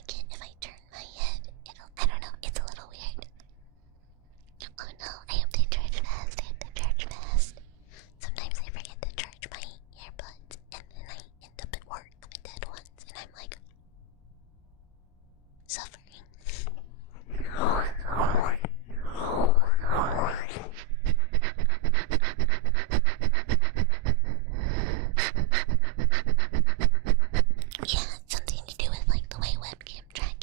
like it if I turn my head. I don't know, it's a little weird. Oh no, I have to charge fast. Sometimes I forget to charge my earbuds and then I end up at work with dead ones and I'm like suffering. Yeah, it's something to do with like the way webcam tracks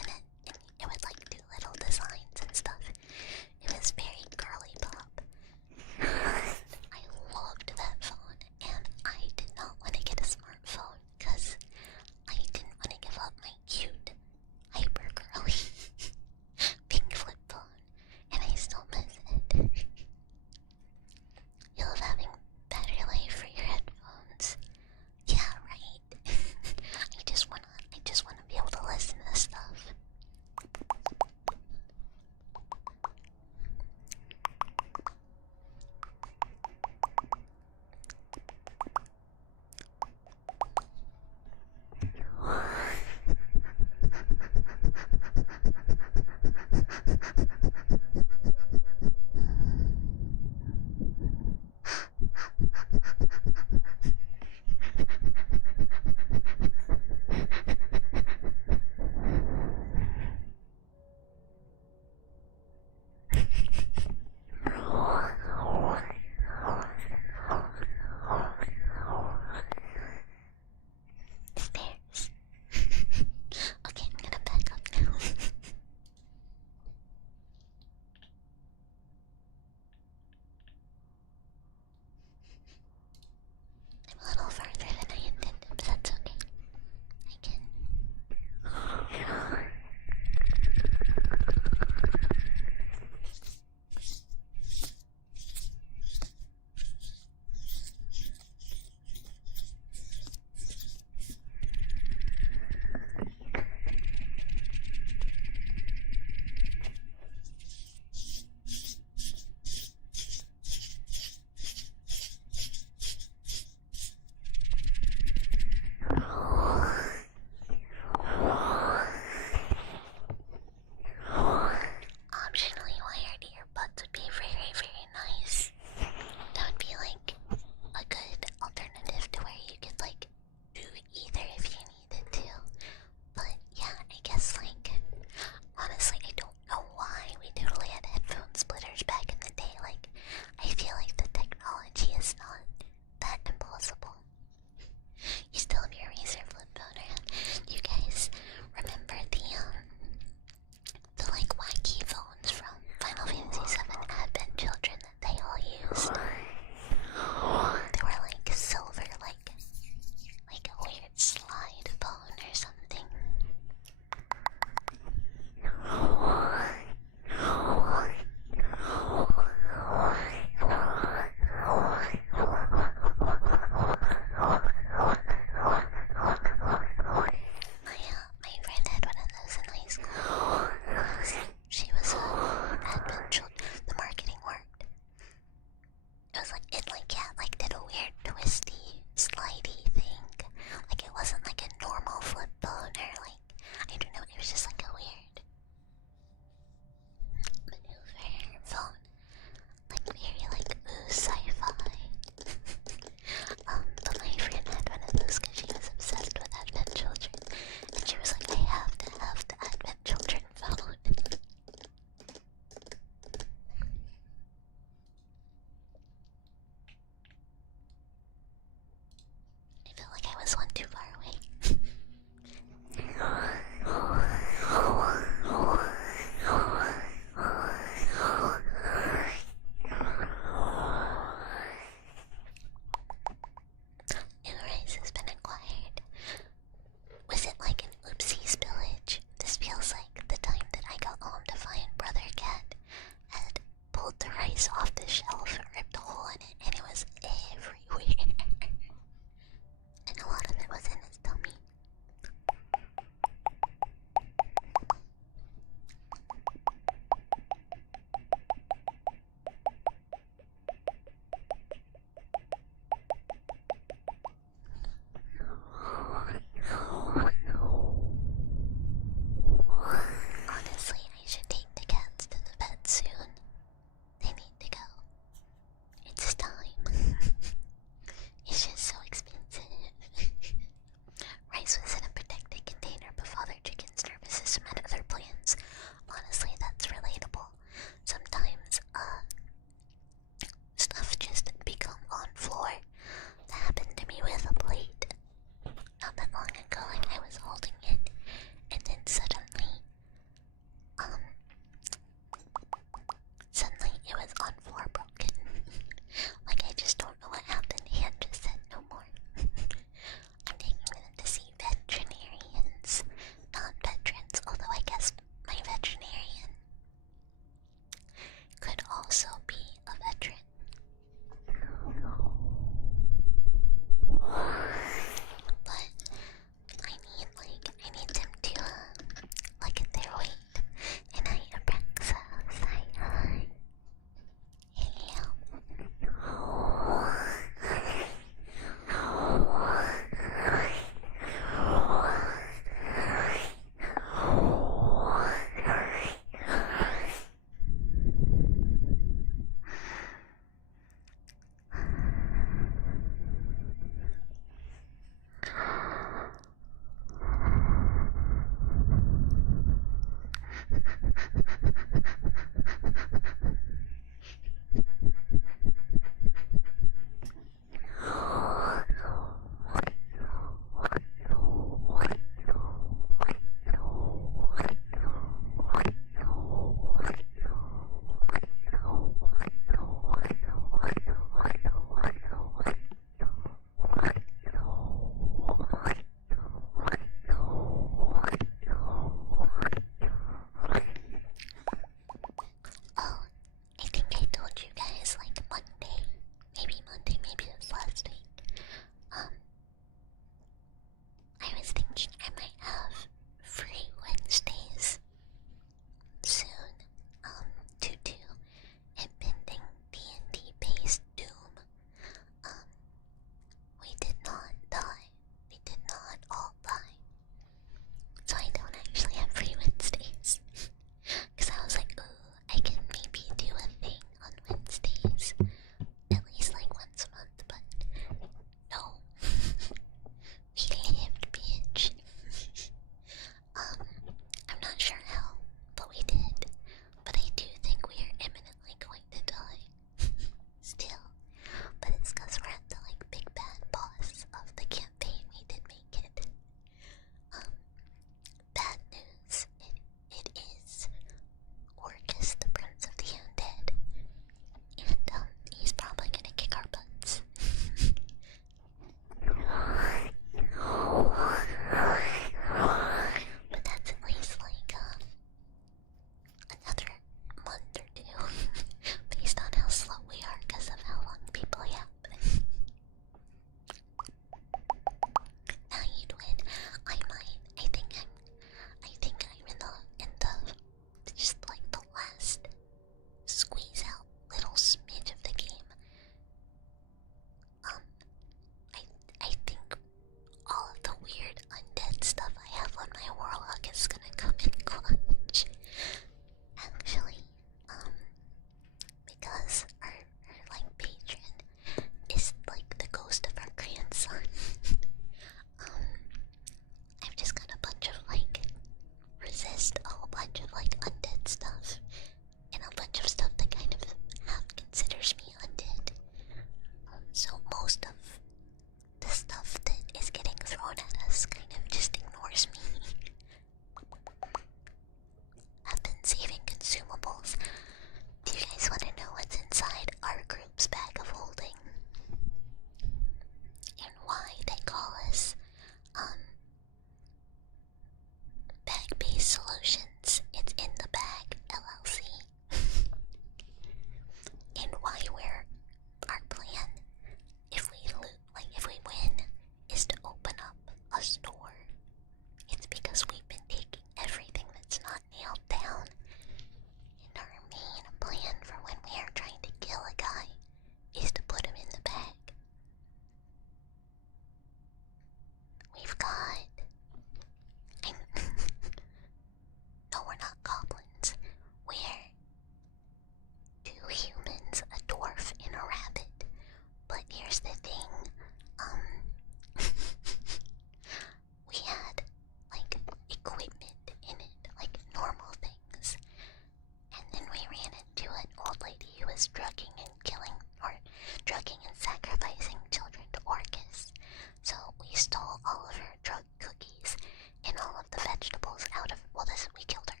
was we killed her.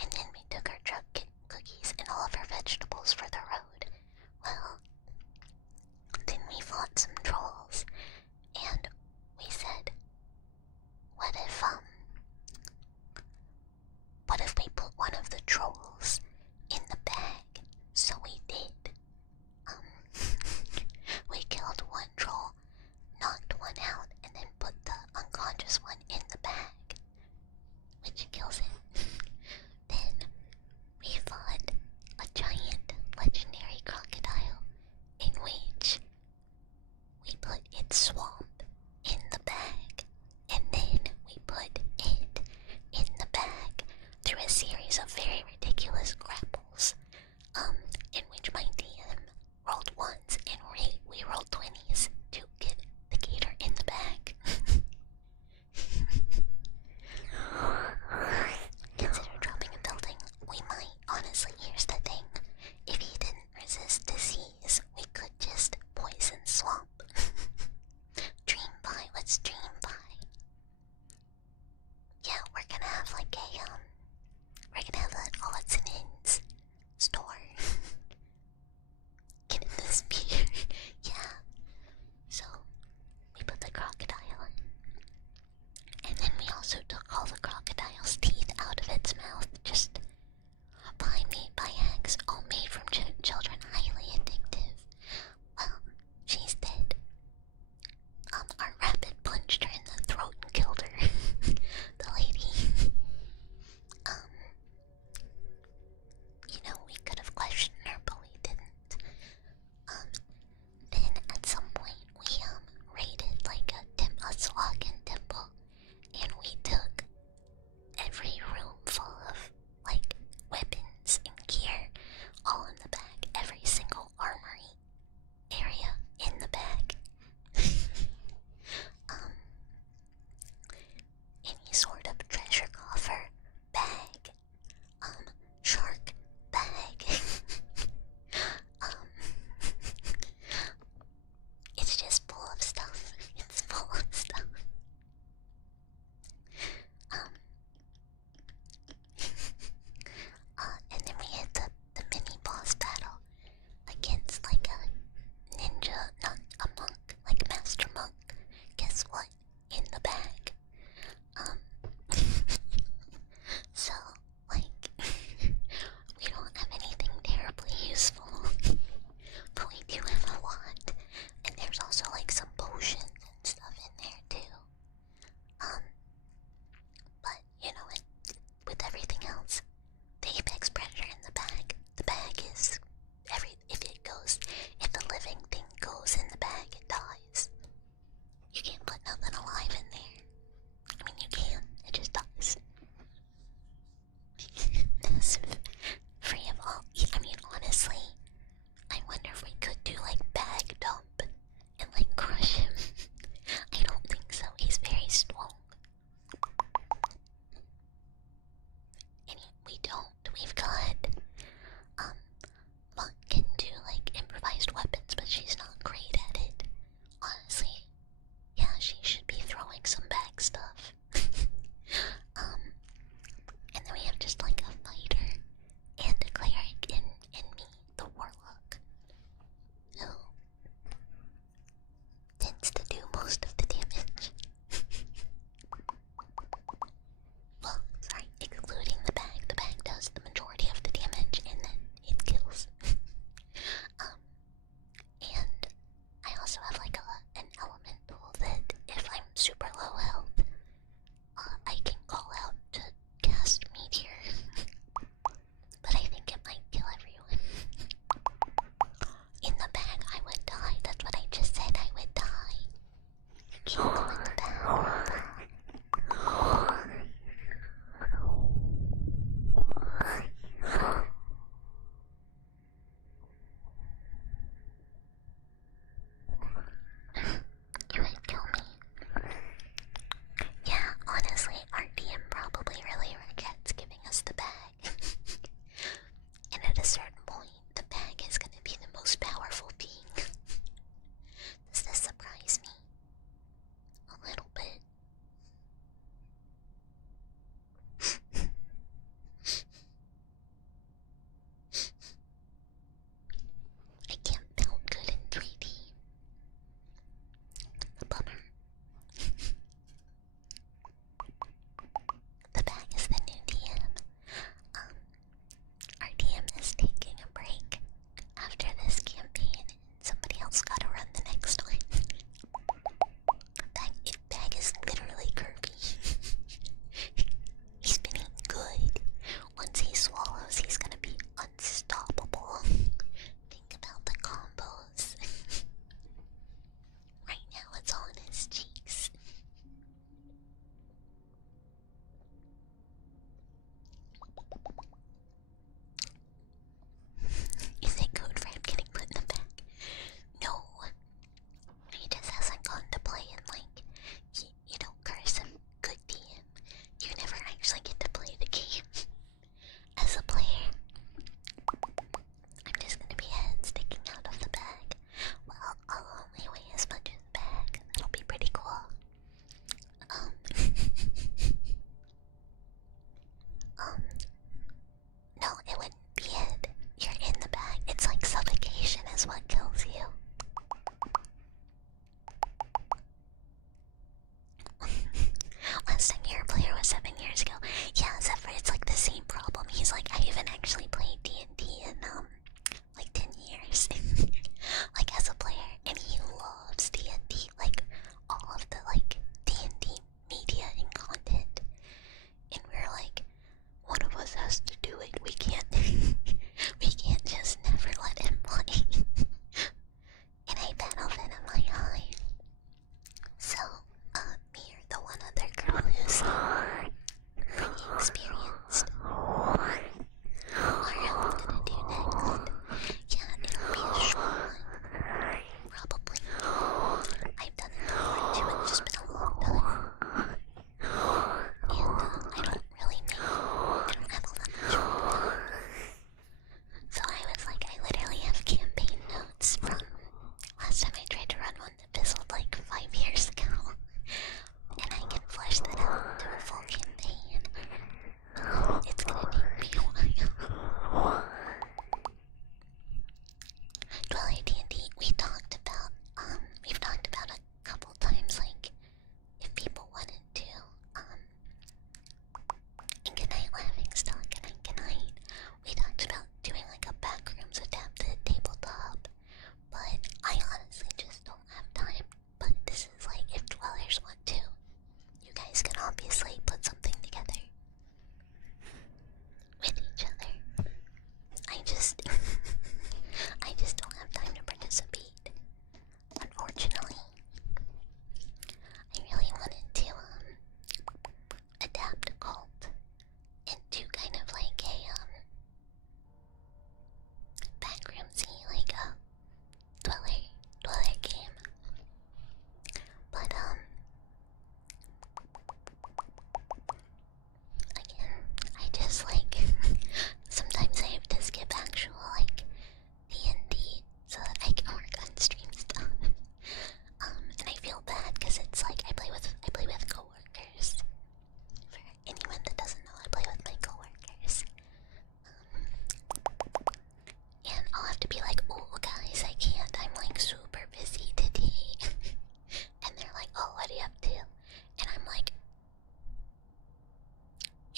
And then we took her truck cookies and all of her vegetables for the road. Well, then we fought some trolls, and we said, what if we put one of the trolls in the bag? So we did. We killed one troll, knocked one out, and then put the unconscious one in the bag, which kills it. Then we fought a giant legendary crocodile in which we put its swamp in the bag, and then we put it in the bag through a series of very ridiculous grapples, in which my DM rolled ones and we rolled 20s to get the gator in the bag. Consider dropping a building. We might. Honestly, here's the thing. If he didn't resist disease, we could just poison swamp. Dream by. Let's dream by. Yeah, we're gonna have like we're gonna have an odds and ends store. Get in this beer. Yeah. So, we put the crocodile in. And then we also took all the crocodile's teeth out of its mouth, just by hands, all made from children, highly addictive. Well, she's dead. Our rabbit punched her in the throat and killed her. The lady. We could have questioned her, but we didn't. Then at some point we raided like a Swagan temple, and we took every room full of like weapons and gear, all in the bag, every single armory area in the bag. Any sort of treasure coffer, bag, shark bag. It's just full of stuff. It's full of stuff. And then we hit the mini boss battle against like a ninja, not a monk, like master monk. Guess what? In the bag. So, like, we don't have anything terribly useful, but we do have a lot. And there's also like some potions and stuff in there too. But with everything else, the apex predator in the bag is if the living thing goes in the bag, it dies. You can't put nothing alive in there. I mean, you can, it just dies. Massive, free of all. I mean, honestly, I wonder if we could do like bag dump and like crush him. I don't think so. He's very strong. And we don't. We've got Monk can do like improvised weapons, but she's not great at it. Honestly, yeah, she should be throwing some bag stuff. And then we have just like a fighter and a cleric and me, the warlock, who tends to do most of the damage. Well, sorry, excluding the bag. The bag does the majority of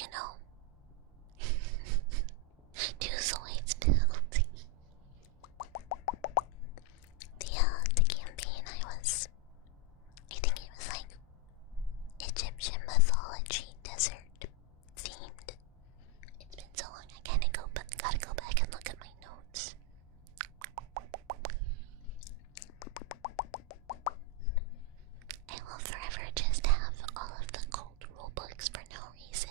you know, two zoids built. The campaign I think it was like Egyptian mythology desert themed. It's been so long I gotta go back and look at my notes. I will forever just have all of the cold rule books for no reason.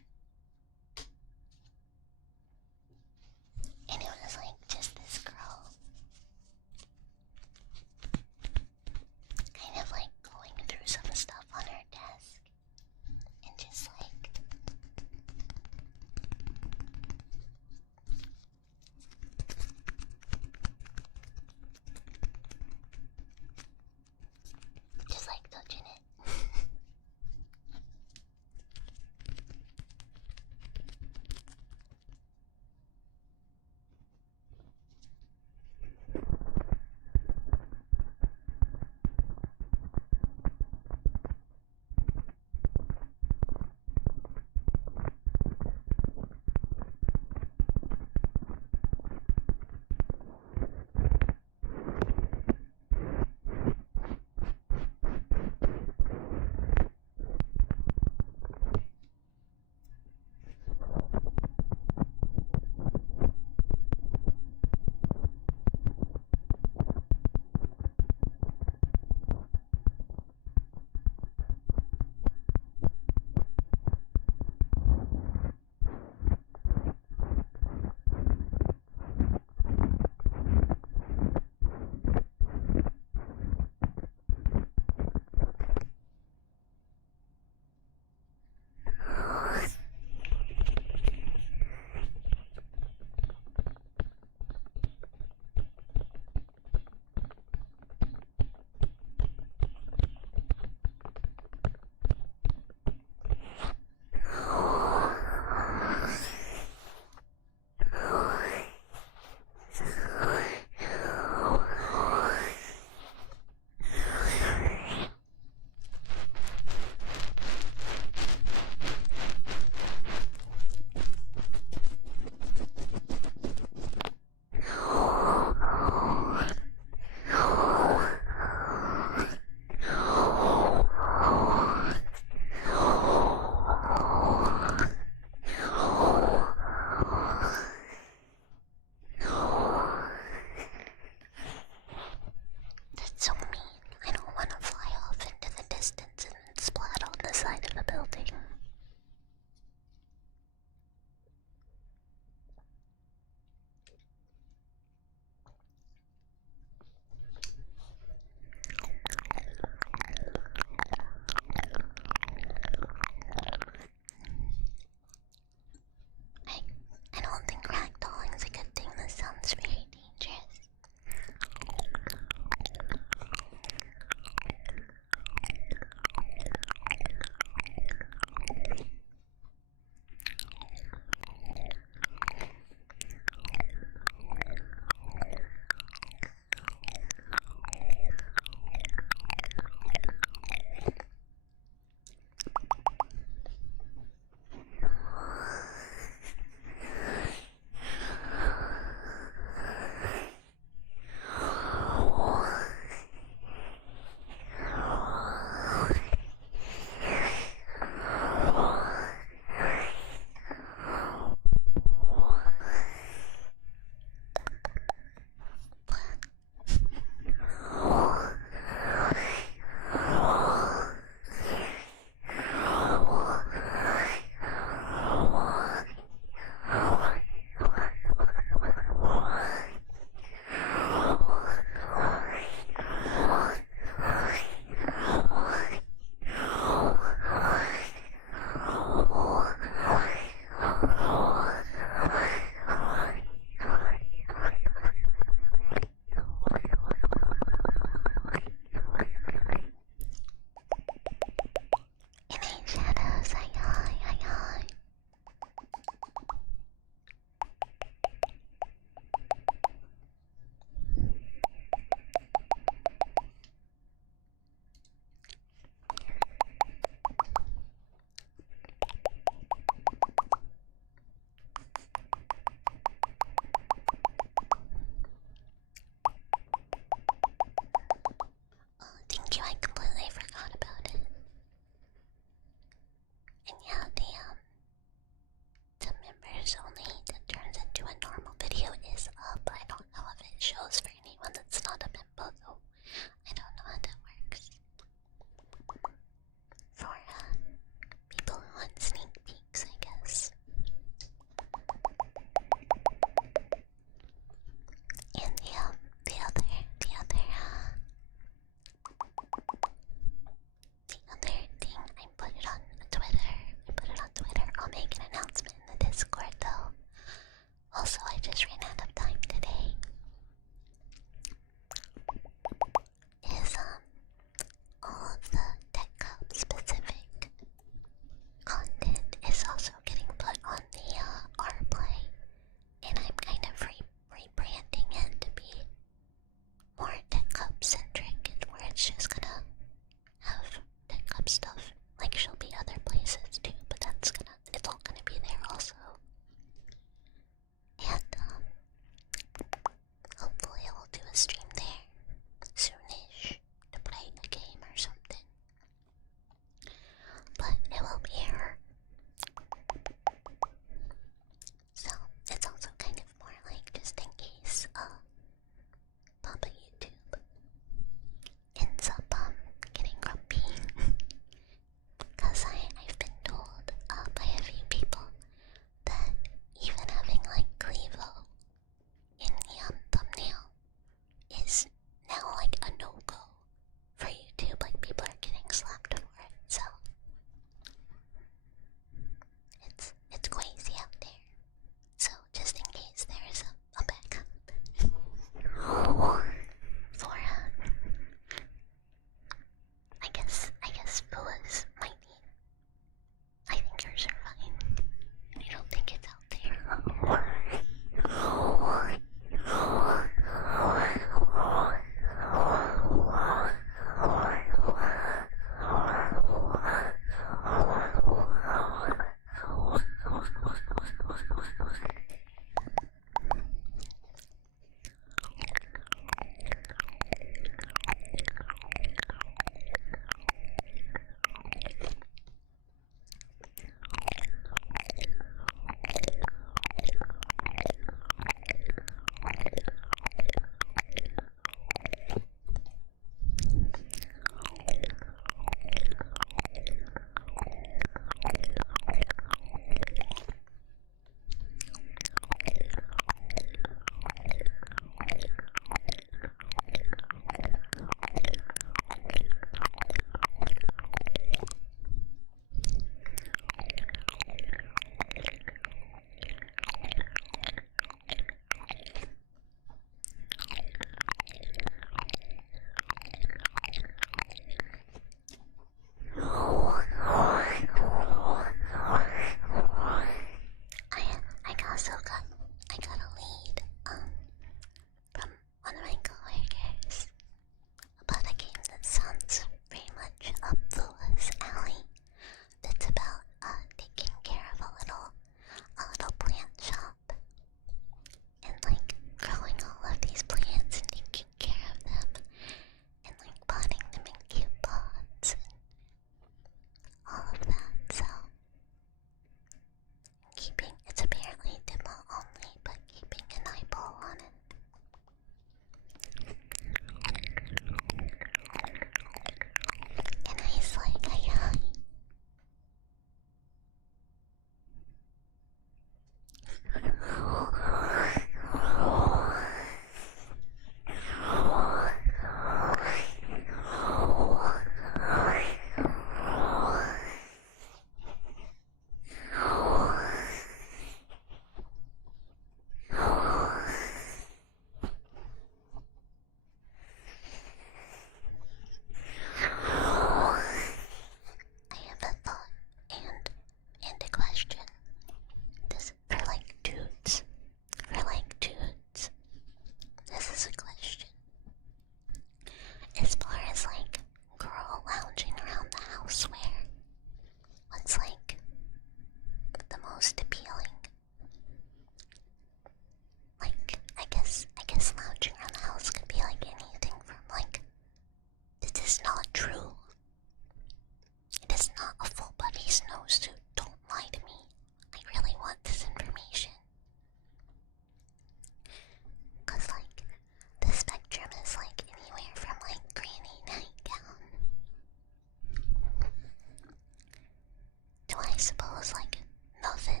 suppose like nothing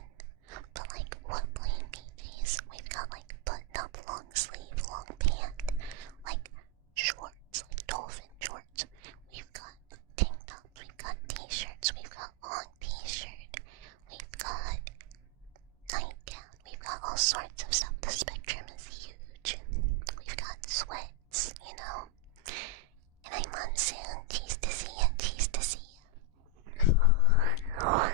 but like what plain PJs. We've got like button up long sleeve, long pant, like shorts, like dolphin shorts. We've got tank tops, we've got t-shirts, we've got long t-shirt, we've got nightgown, we've got all sorts of stuff. The spectrum is huge. We've got sweats, you know. And I'm on soon. Cheese to see ya, cheese to see ya.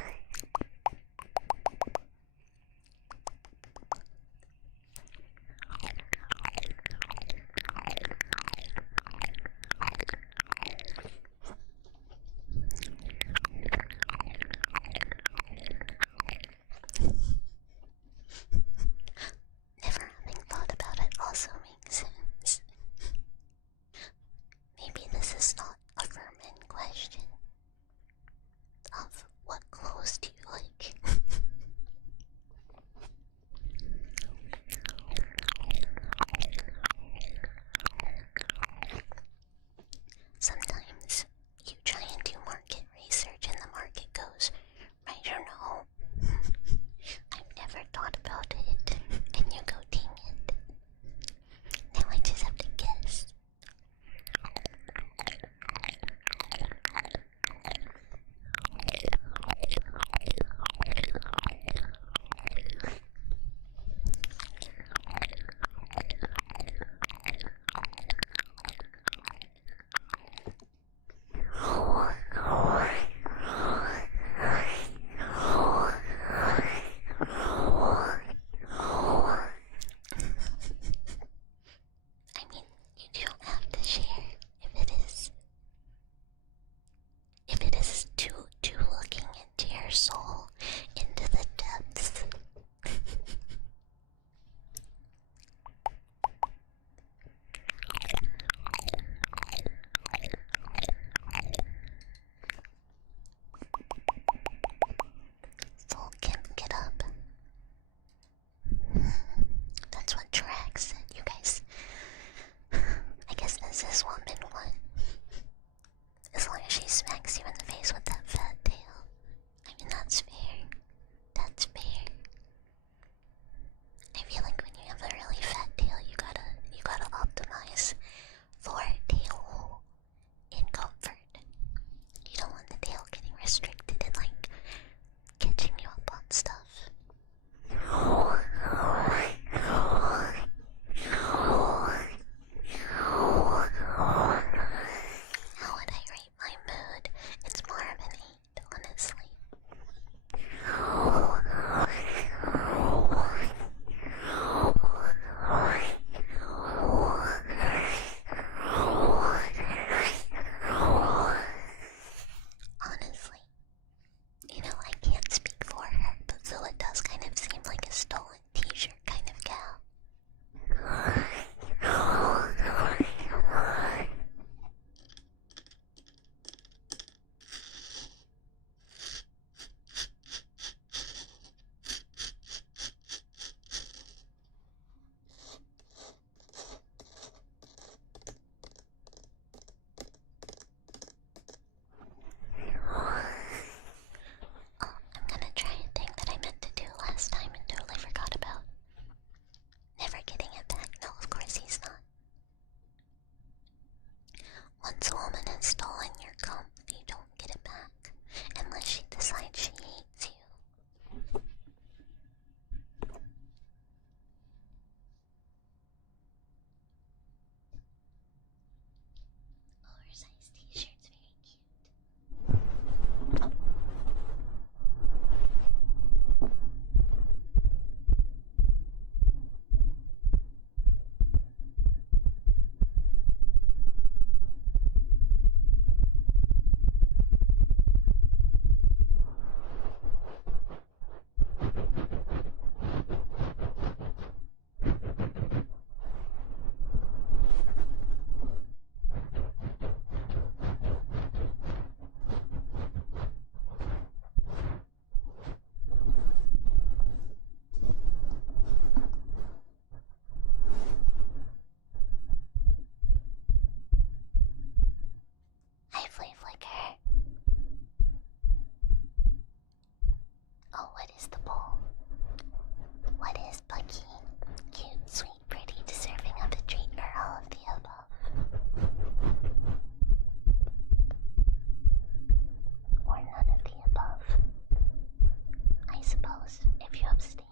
abstain.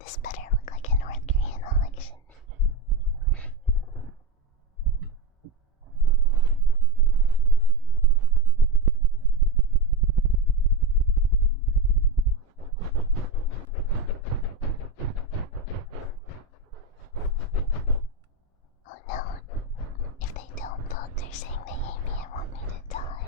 This better look like a North Korean election. Oh no. If they don't vote, they're saying they hate me and want me to die.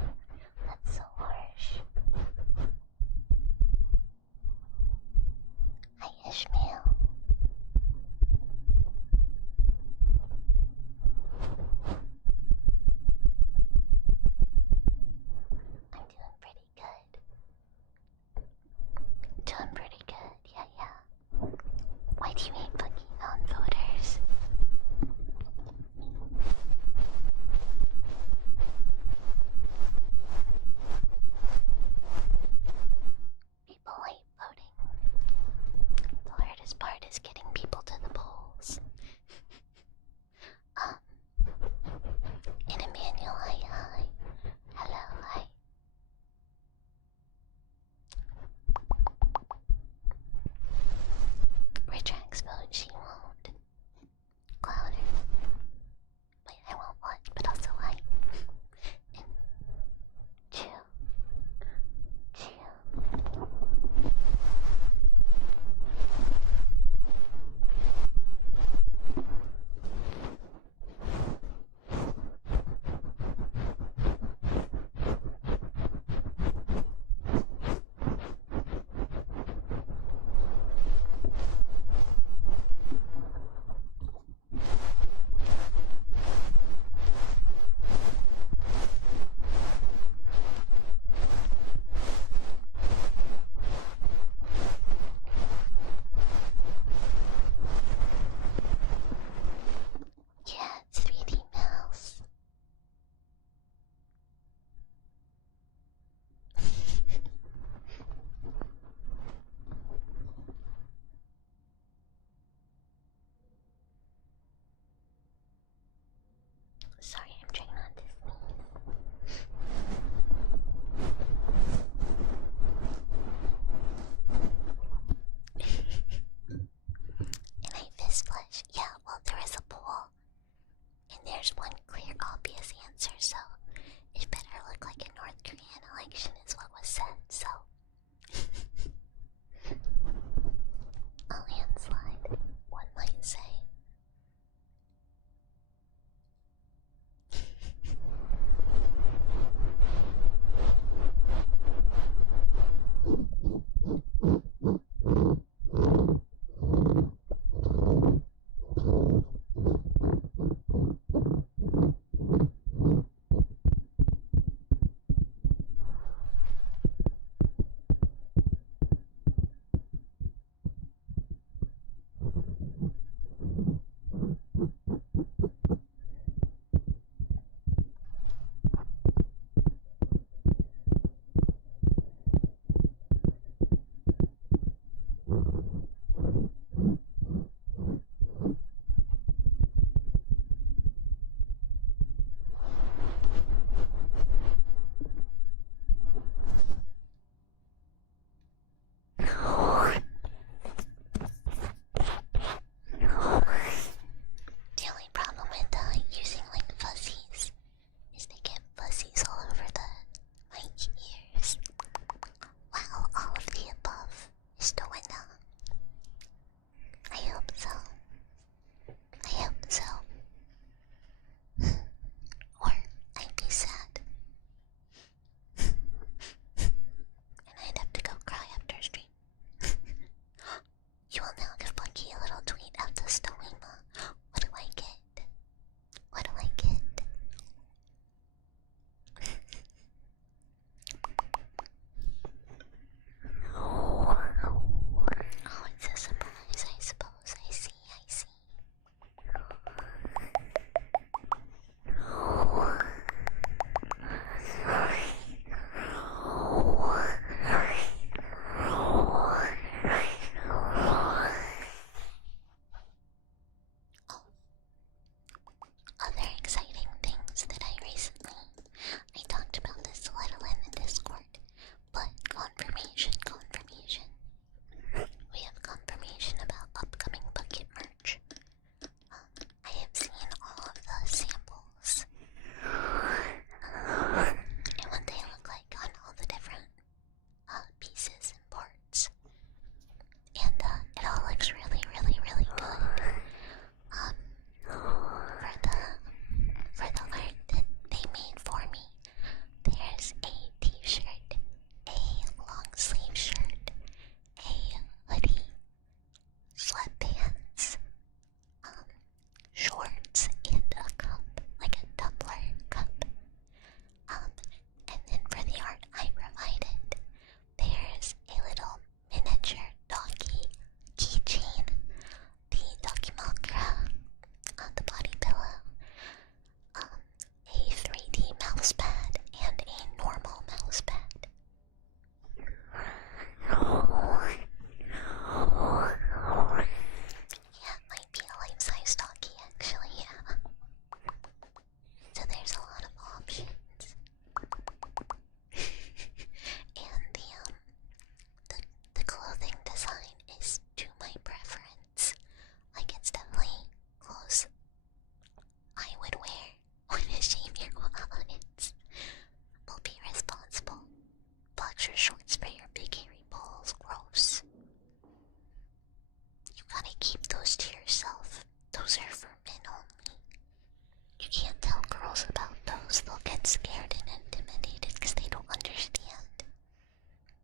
get scared and intimidated because they don't understand.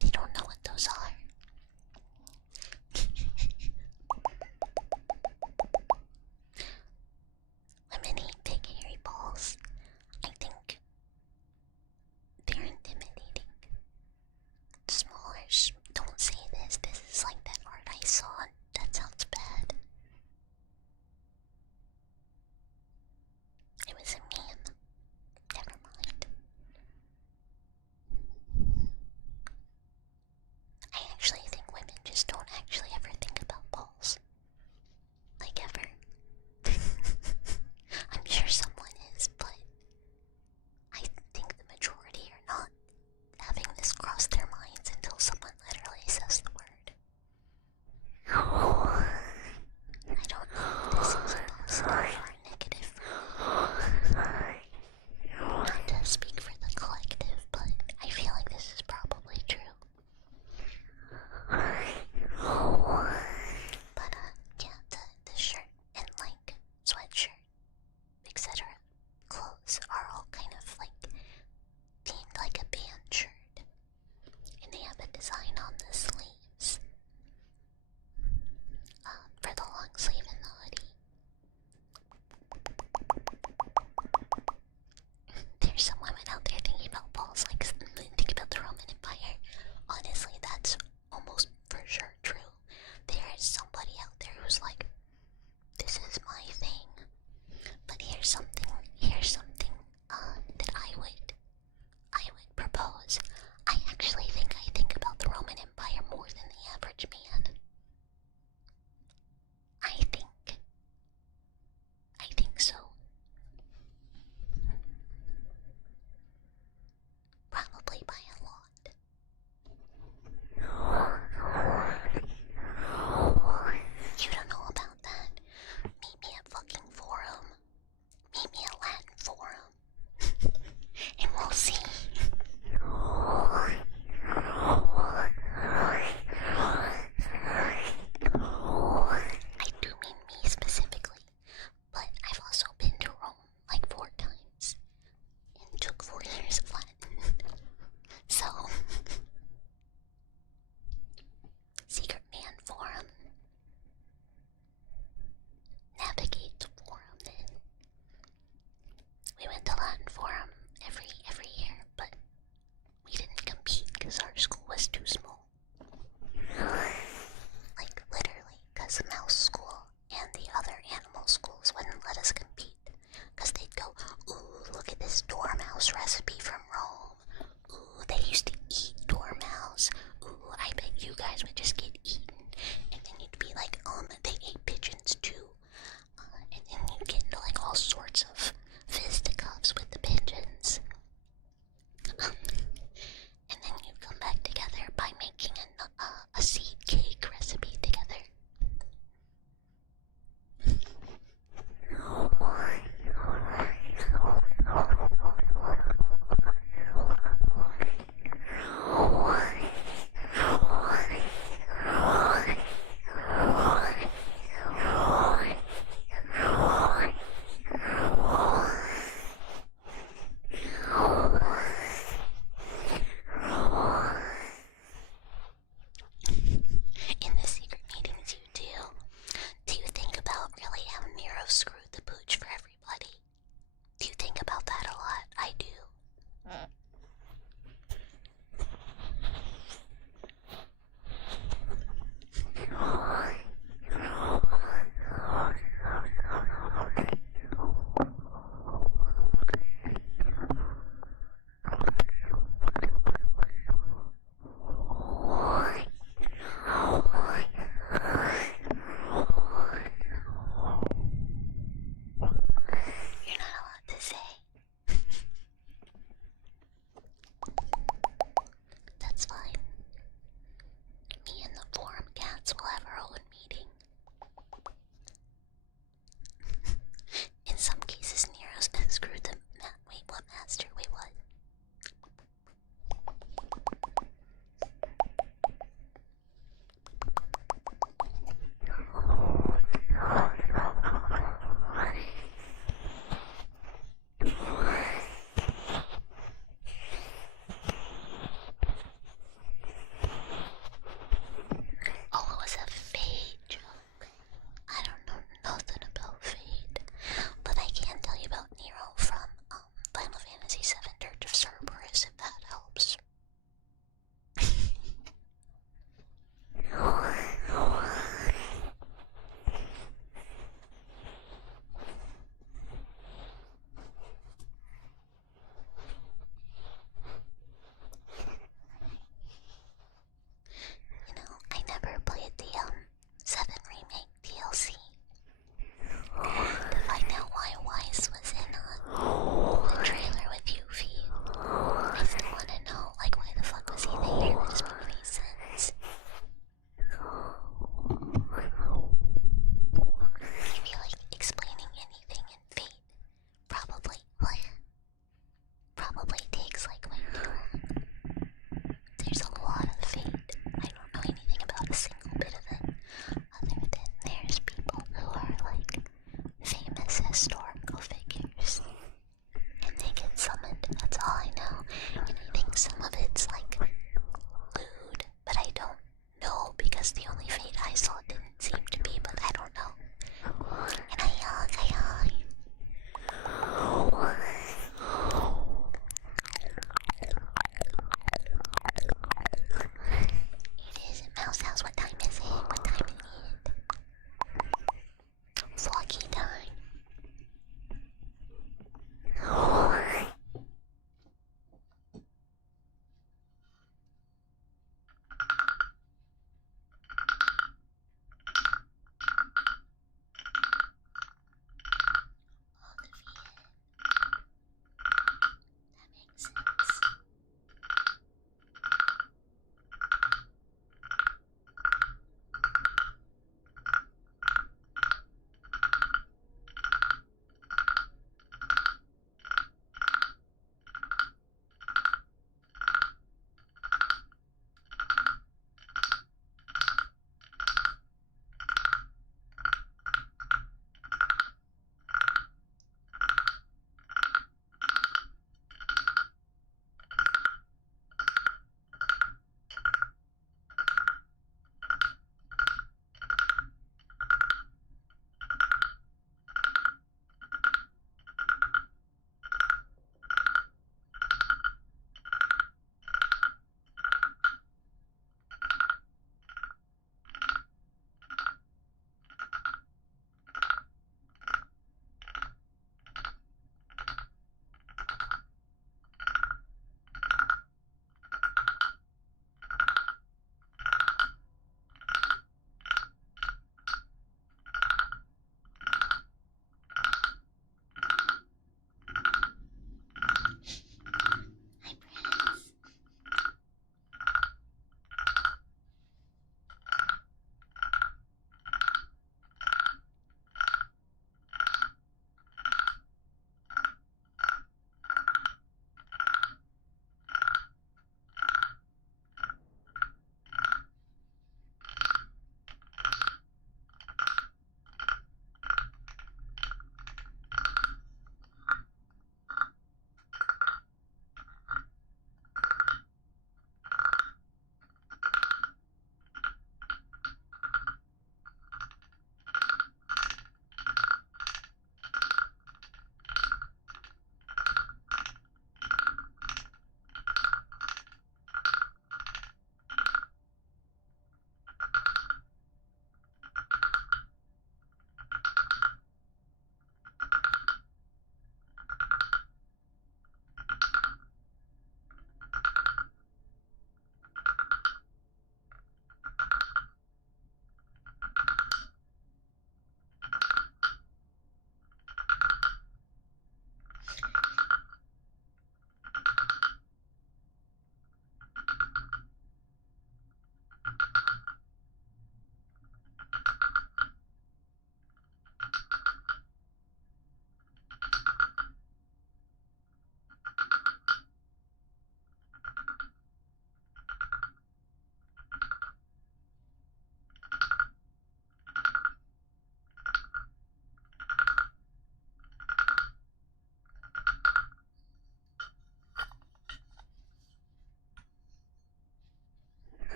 They don't know what those are. Women eat big hairy balls. I think they're intimidating. Smaller, don't say this. This is like that art I saw. That sounds bad. It was a meme. Never mind.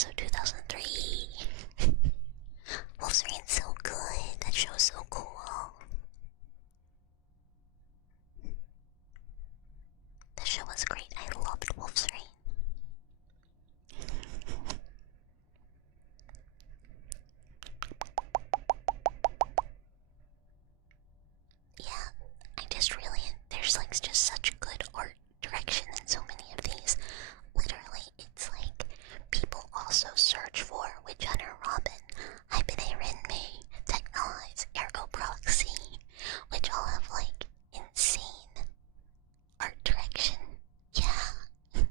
also 2003. Wolf's Rain's so good. That show is so cool. The show was great. I loved Wolf's Rain. Yeah, I just really, there's like just such good art direction in so many of these. Literally, it's like people also search for Witch Hunter Robin, Hypene Renmei, Technolize, Ergo Proxy, which all have like insane art direction. Yeah.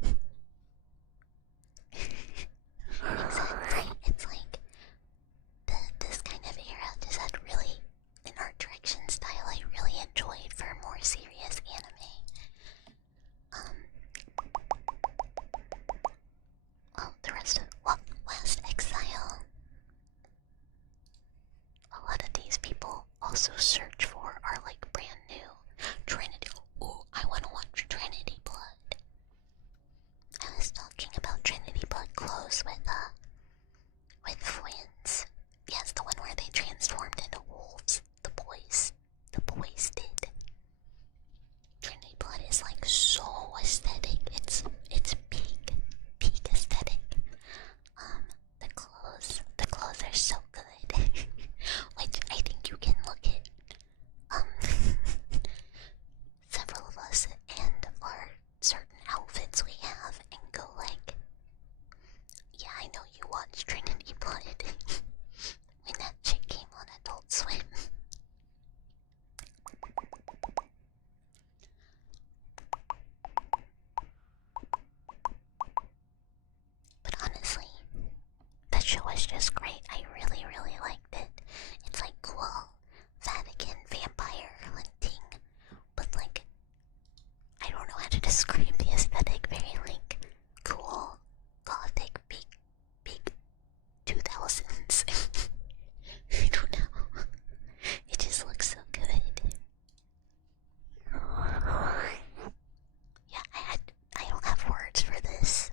Exactly. It's like this kind of era just had really an art direction style I really enjoyed for more serious anime. Well, the rest of Last Exile. A lot of these people also search for are like brand new. Trinity. Ooh, I want to watch Trinity Blood. I was talking about Trinity Blood clothes with friends. Yes, the one where they transformed into wolves. The boys did. Trinity Blood is like so aesthetic. It's peak aesthetic. The clothes are so good. Which I think you can look at several of us and our certain outfits we have and go like, yeah, I know you watched Trinity Blood when that chick came on Adult Swim. But honestly, that show was just great. I really, really liked it. It's like cool Vatican vampire hunting, but like, I don't know how to describe the aesthetic. Very like cool, gothic, big 2000s. I don't know. It just looks so good. Yeah, I don't have words for this.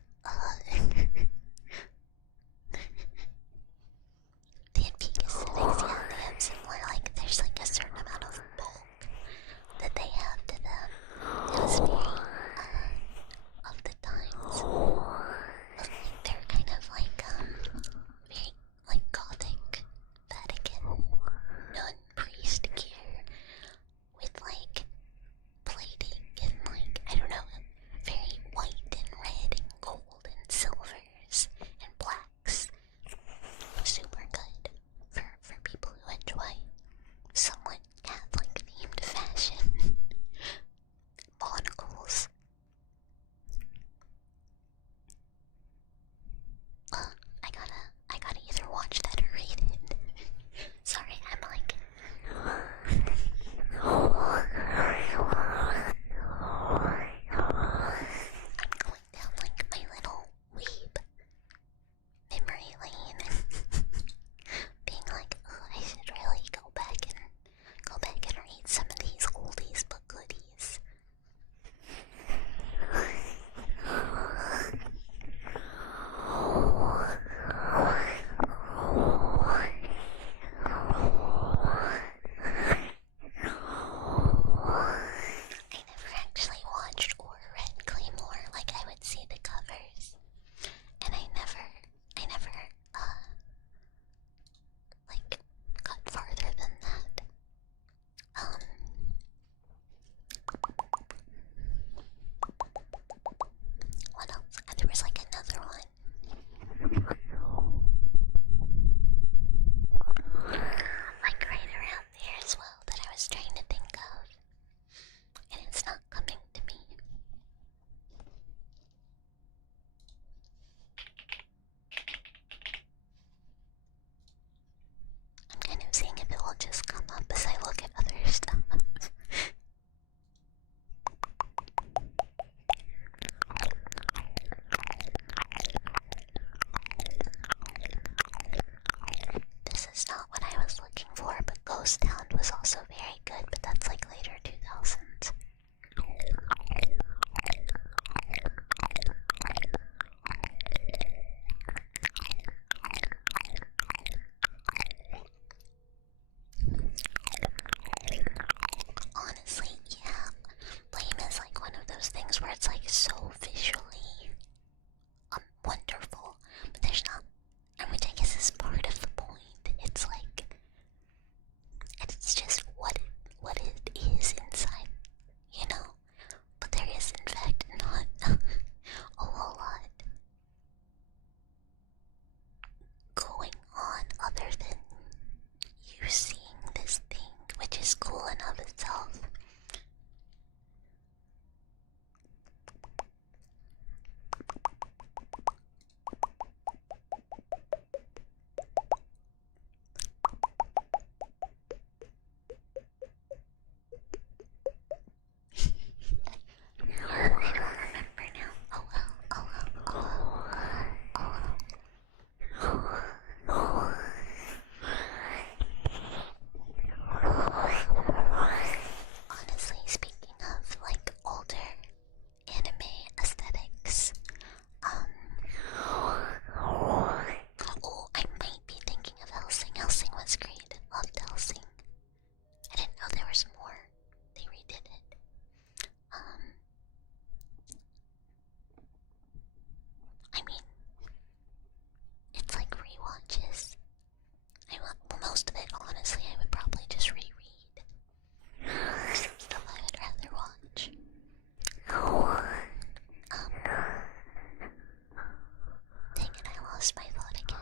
lost my thought again.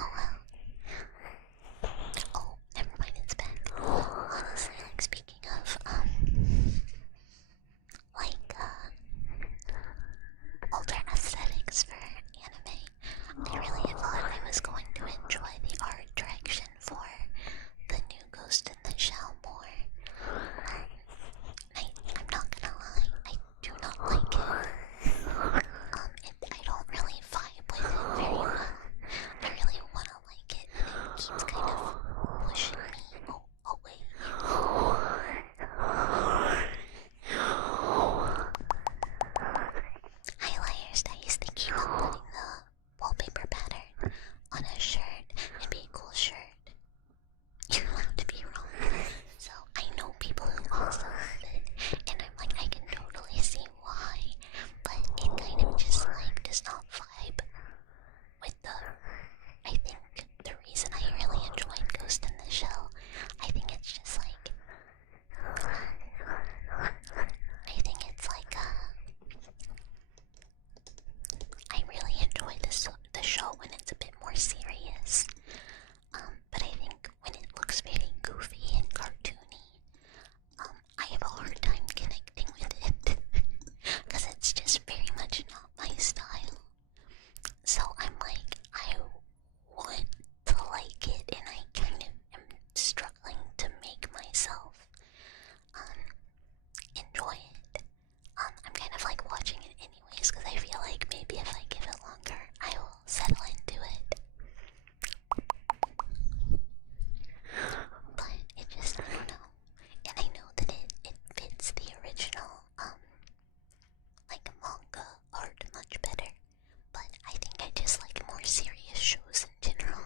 Oh well. Oh, never mind, it's back. Honestly, like, speaking of, like, older aesthetics for anime, I really thought I was going to enjoy the art direction for the new Ghost in the Shell more. I'm not gonna lie, I do not like it. I don't really vibe with it very well. I really wanna like it, and it keeps kind of pushing me away. Highlighters, I used to keep on putting the wallpaper pattern on a shirt. It'd be a cool shirt. You're allowed to be wrong. So I know people who also love it, and I'm like, I can totally see why, but it kind of just like does not vibe with I think the reason I really enjoyed Ghost in the Shell, I think it's just like, I think it's like, I really enjoy the show when it's a bit more serious. But I think when it looks very goofy and cartoony, I have a hard time connecting with it because it's just very much not my style. So I'm like, I want to like it, and I kind of am struggling to make myself enjoy it. I'm kind of like watching it anyways because I feel like maybe if I give it longer, I will settle into it. But it just, I don't know. And I know that it fits the original, like manga art much better. But I think I just like more serious shows in general.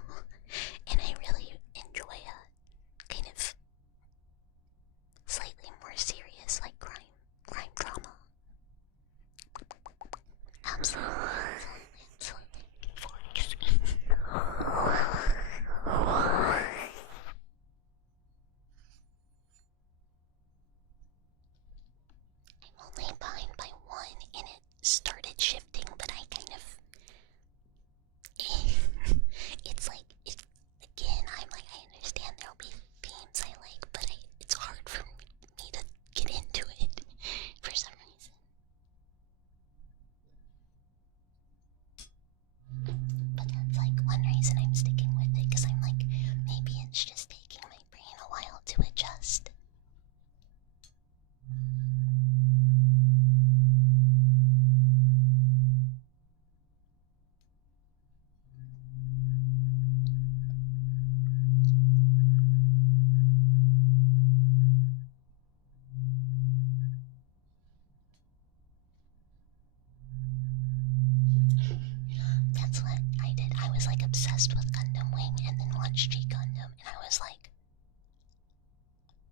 And I really enjoy a kind of slightly more serious, like crime drama. Absolutely, absolutely. I'm only behind by one, and it started shifting, but I kind of... it's like, again, I'm like, I understand there'll be themes I like, but it's hard for me to get into it for some reason. But that's like one reason I'm sticking with it, because I'm like, maybe it's just taking my brain a while to adjust. That's what I did. I was like obsessed with Gundam Wing and then watched G Gundam, and I was like,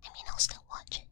I mean, I'll still watch it.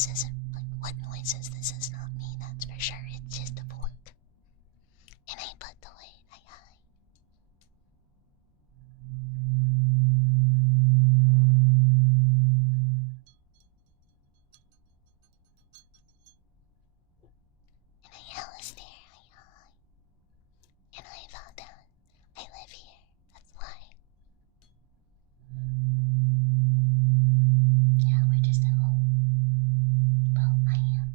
this isn't, like, what noise is this? Is not me, that's for sure. It's just a fork. And I put the weight, I and I was there, and I thought that I live here, that's why. Yeah, we're just at home. Well, I am.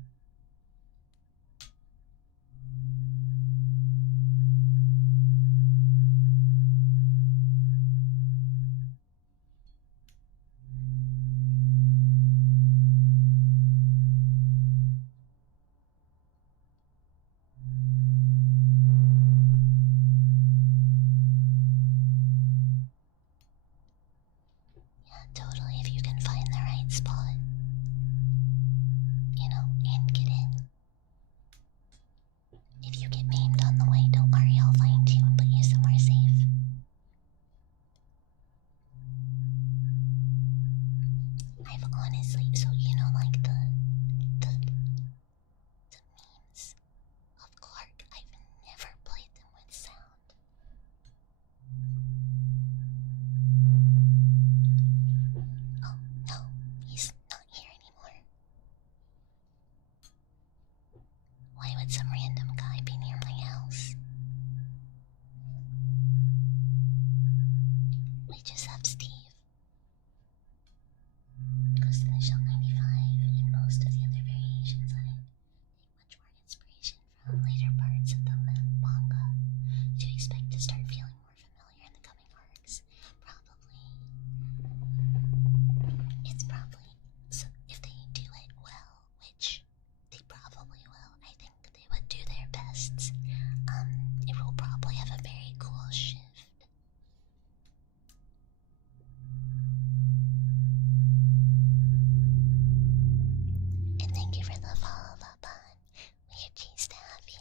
Yeah, totally, if you can find the right spot, you know, and get in. If you get maimed on the way, don't worry, I'll find you and put you somewhere safe. I've honestly, so you know, like the memes of Clark, I've never played them with sound. Oh no, he's not here anymore. Why would some random guy be near my house? We just have Steve. Goes to the Shell 95, and most of the other variations on it take much more inspiration from later parts of the manga. Do you expect to start feeling more familiar in the coming arcs? Probably. It's probably, so if they do it well, which they probably will, I think they would do their best. It will probably have a very cool shift. And thank you for the follow, Bubba. We're pleased to have you.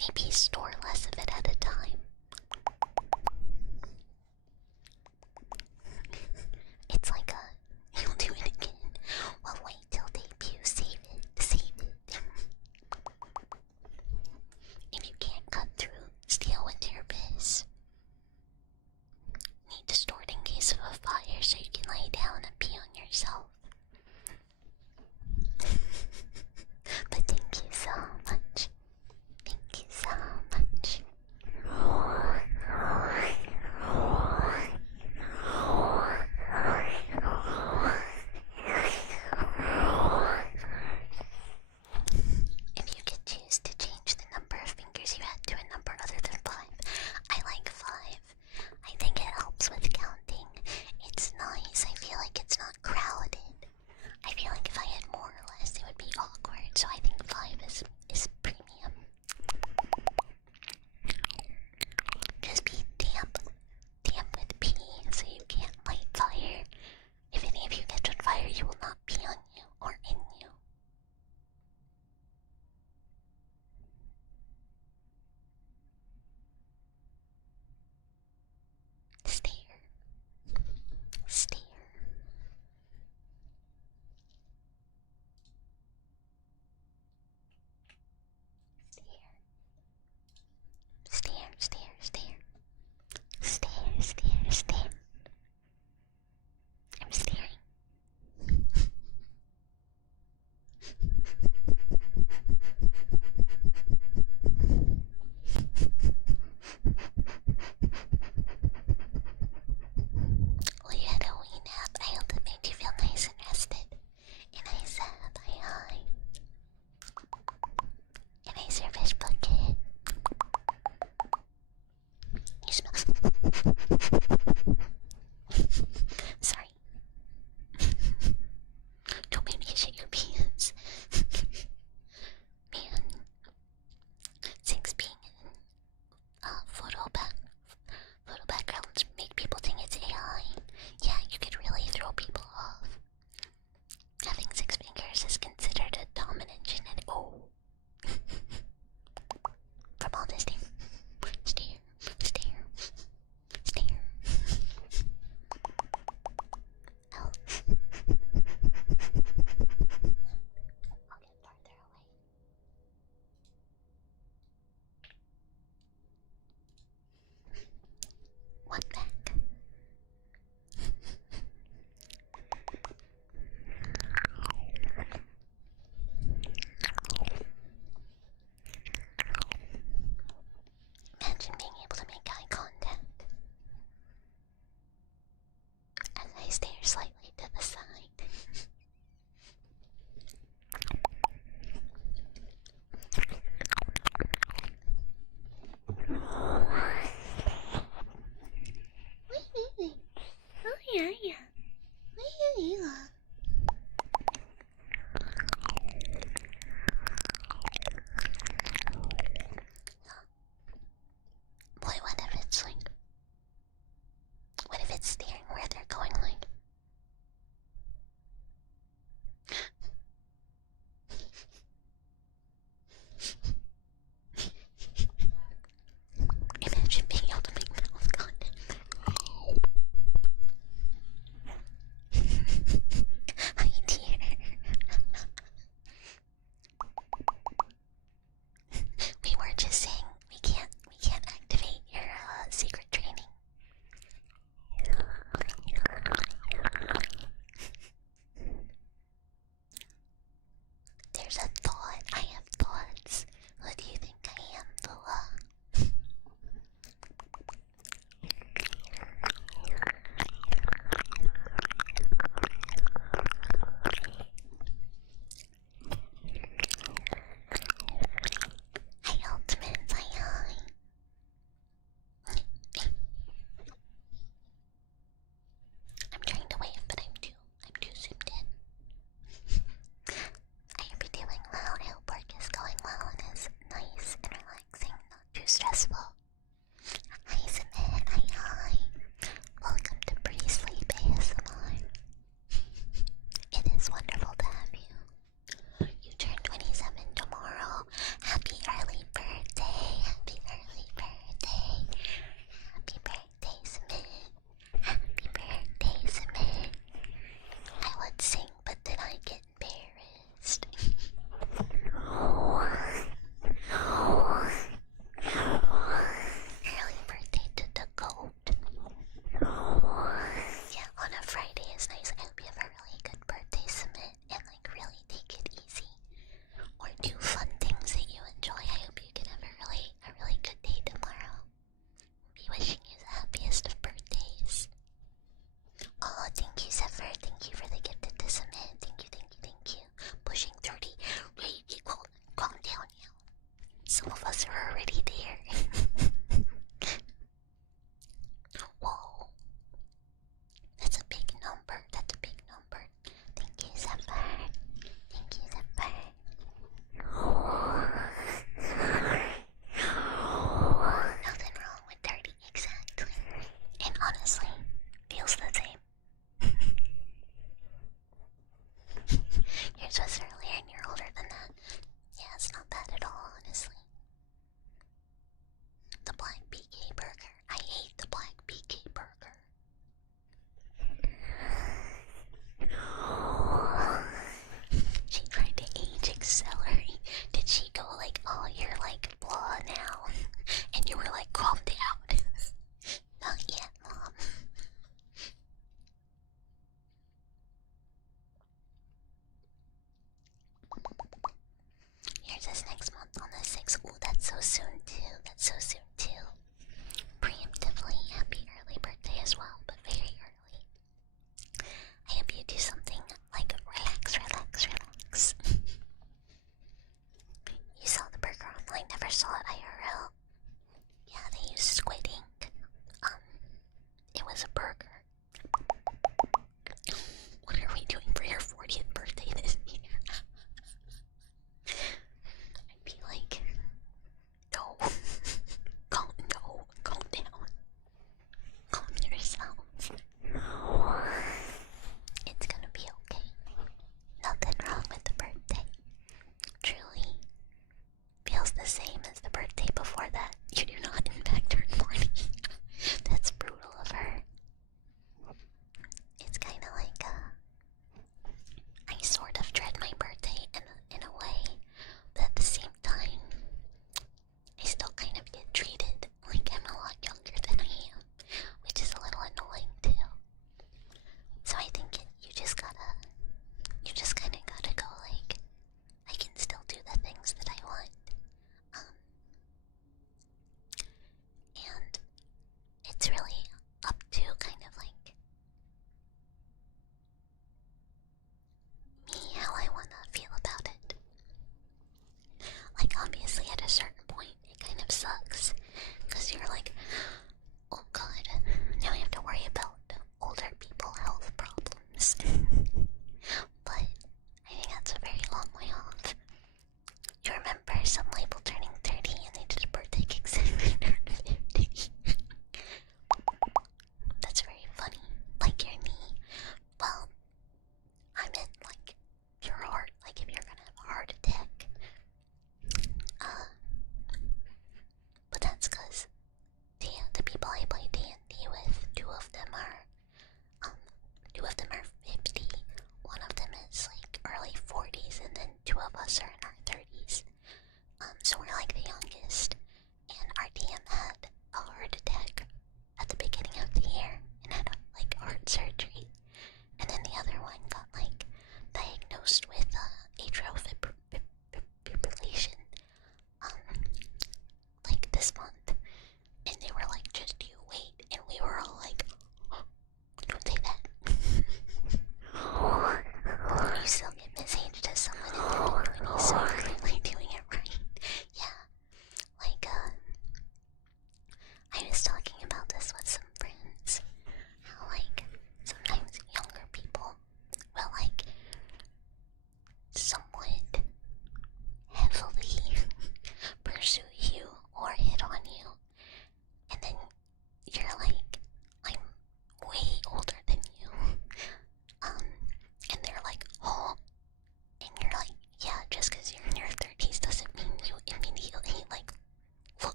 maybe store less of it at a time. It's like a, you'll do it again. Well, wait till debut. Save it. Save it. If you can't cut through steel with your biz, need to store it in case of a fire so you can lay down and pee on yourself. But thank you so much. Thank you so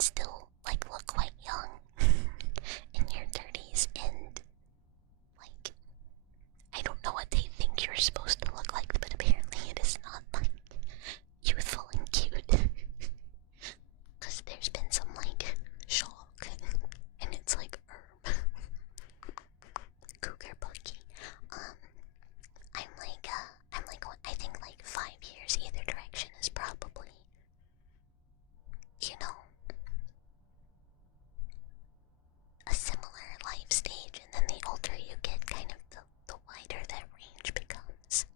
still like look quite young in your 30s, and like I don't know what they think you're supposed to look like, but apparently it is not like youthful and cute. Cause there's been some like shock, and it's like Cougar Bucky. I'm like I think like 5 years either direction is probably, you know, a similar life stage, and then the older you get, kind of the wider that range becomes.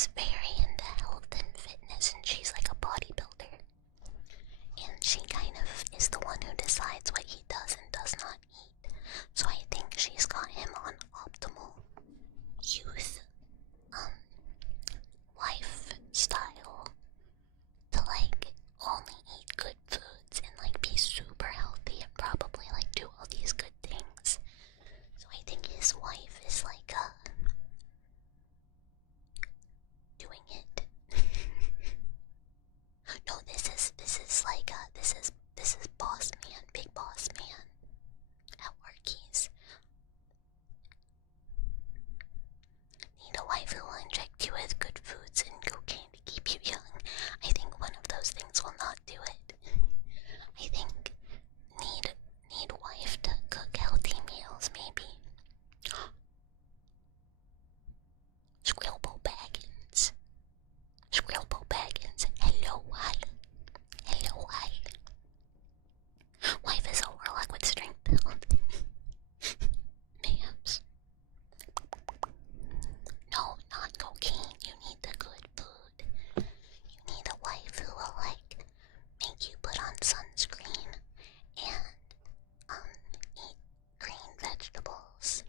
is very into health and fitness, and she's like a bodybuilder. And she kind of is the one who decides what he does and does not eat. So I think she's got him on optimal youth lifestyle to like only eat good foods and like be super healthy and probably like do all these good things. So I think his wife is like doing it. No, this is like this is boss man, big boss man at work. He's need a wife who will inject you with good foods and cocaine to keep you young. I think one of those things will not do it. I think need wife to cook healthy meals, maybe. Squilbo Baggins. Squilbo Baggins. Hello, hi. Hello, hi. Wife is a warlock with strength build. Mams. No, not cocaine. You need the good food. You need a wife who will like make you put on sunscreen and eat green vegetables.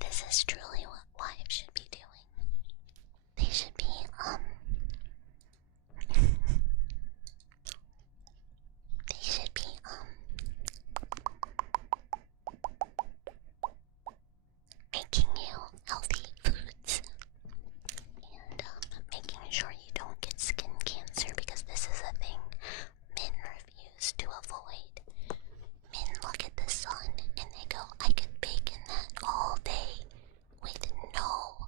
This is truly what wives should be doing. They should be they should be making you healthy foods and making sure you don't get skin cancer, because this is a thing men refuse to avoid. Men look at the sun and they go, I could bake in that all day with no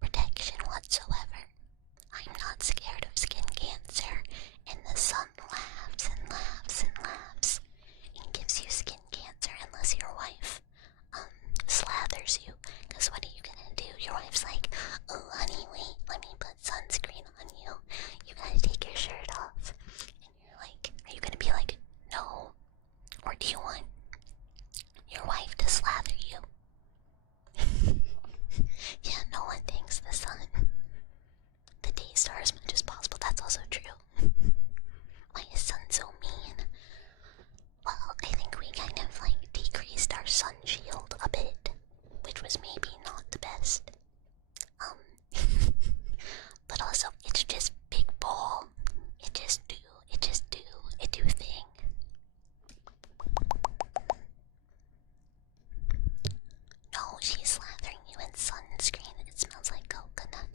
protection whatsoever. I'm not scared of skin cancer. And the sun laughs and laughs and laughs and gives you skin cancer unless your wife slathers you. Because what are you gonna do? Your wife's like, oh honey, wait, let me put sunscreen on you. You gotta take your shirt off. And you're like, are you gonna be like, no? Or do you want your wife to slather you? Yeah, no one thanks the sun. The day star as much as possible. That's also true. Why is sun so mean? Well, I think we kind of like decreased our sun shield a bit, which was maybe not the best. But also it's just big ball. It do thing. No, she's slathering you in sunscreen. It smells like coconut.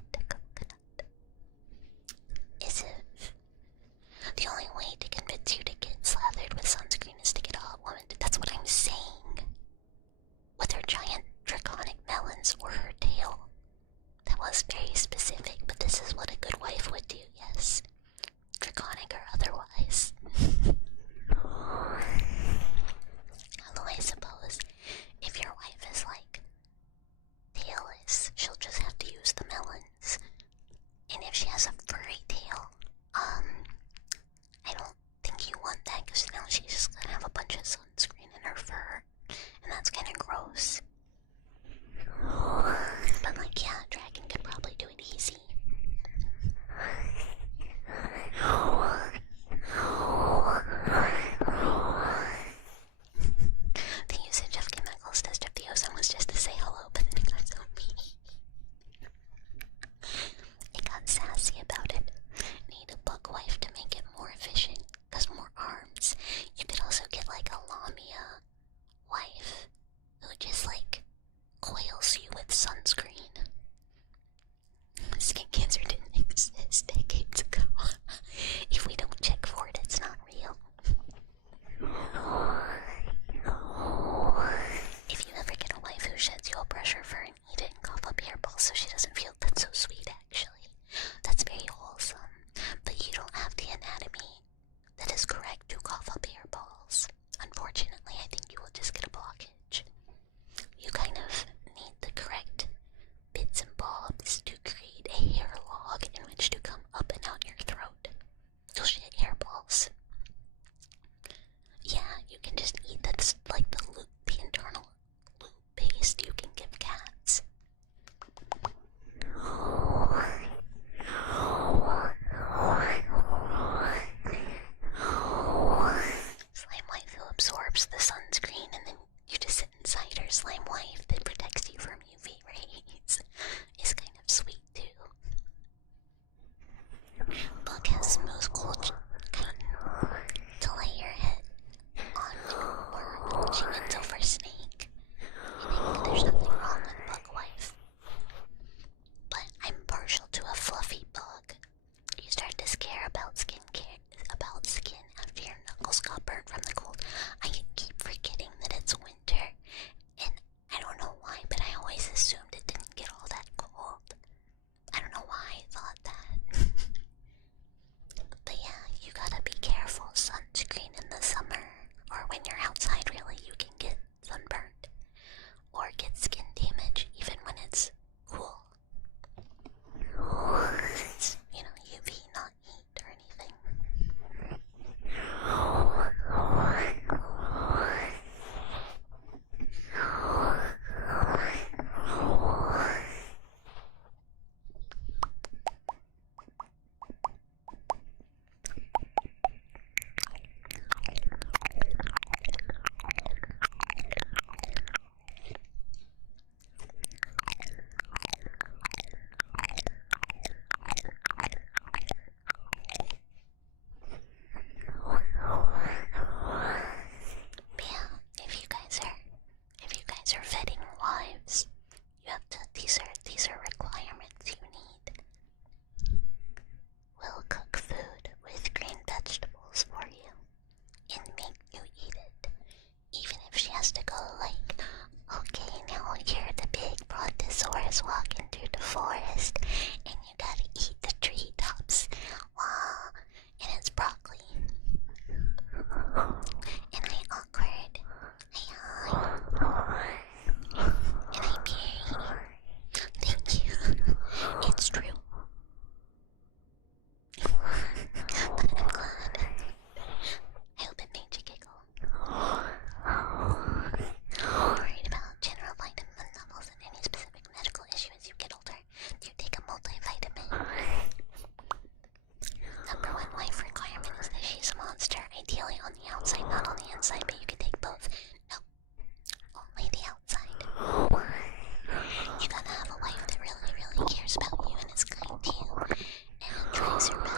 Is it? The only way to convince you to get slathered with sunscreen is to get a hot woman. That's what I'm saying. With her giant draconic melons or her tail. That was very specific, but this is what a good wife would do, yes. Draconic or otherwise. Although I suppose if your wife is like tailless, she'll just have to use the melons. And if she has a furry tail, I don't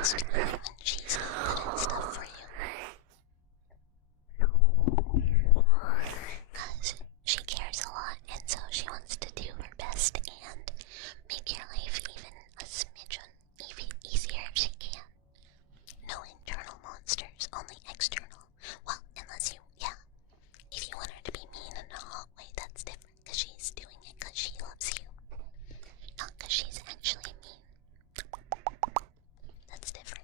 best even when she's not good at stuff for you. Because she cares a lot, and so she wants to do her best and make your life even a smidgen easier if she can. No internal monsters, only external. Well, unless you, yeah. If you want her to be mean in a hot way, that's different, because she's doing it because she loves you. Not because she's actually mean. That's different.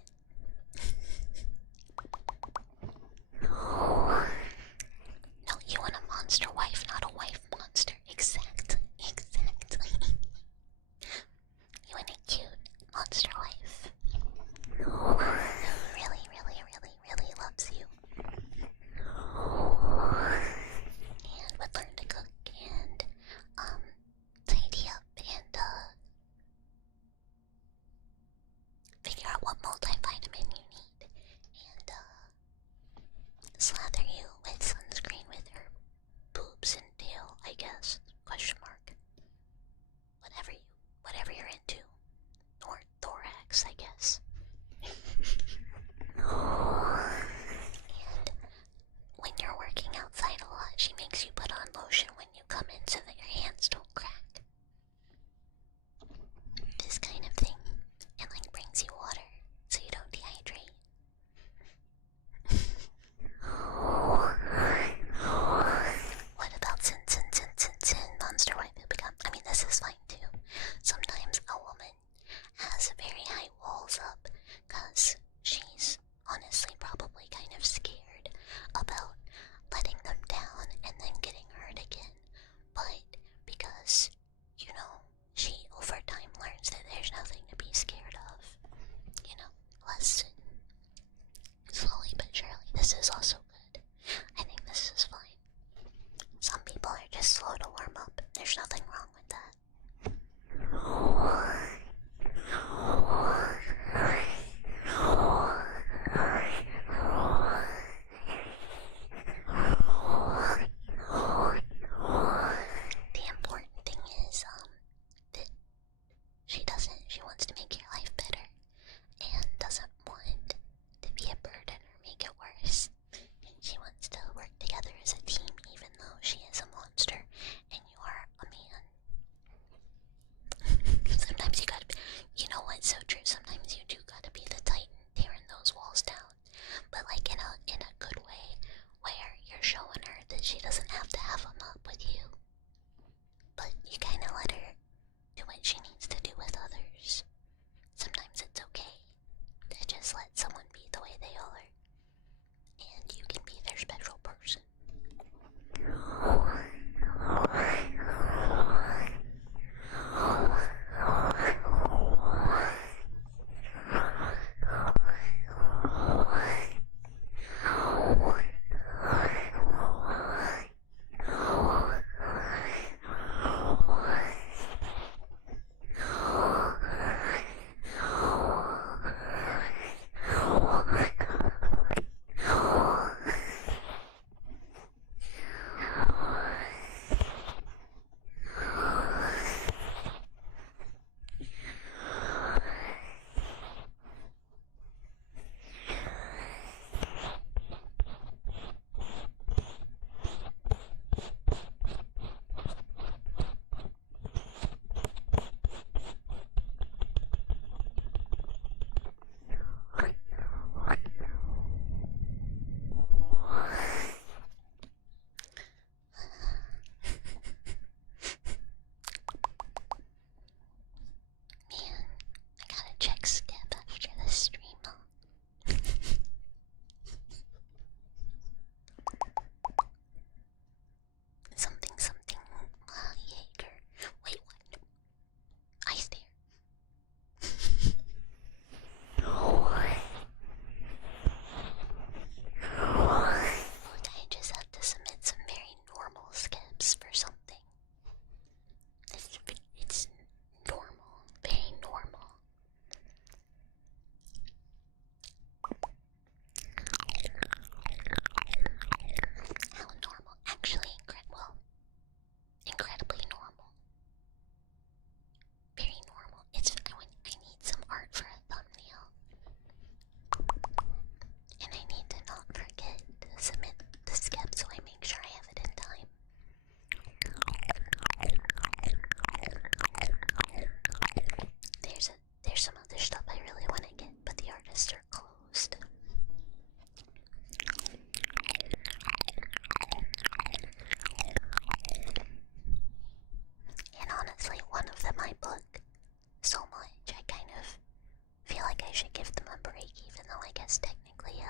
give them a break, even though I guess technically,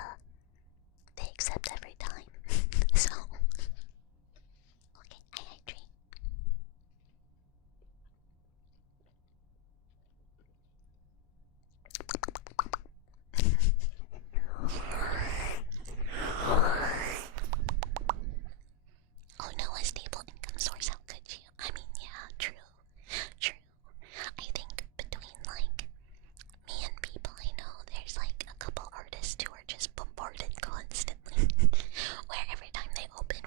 they accept every time. So, okay, I hydrate. Oh no, a stable income source, how could you? I mean, yeah, true. True. I think between, like, me and people I know, there's, like, a couple artists who are just bombarded constantly. Where every time they open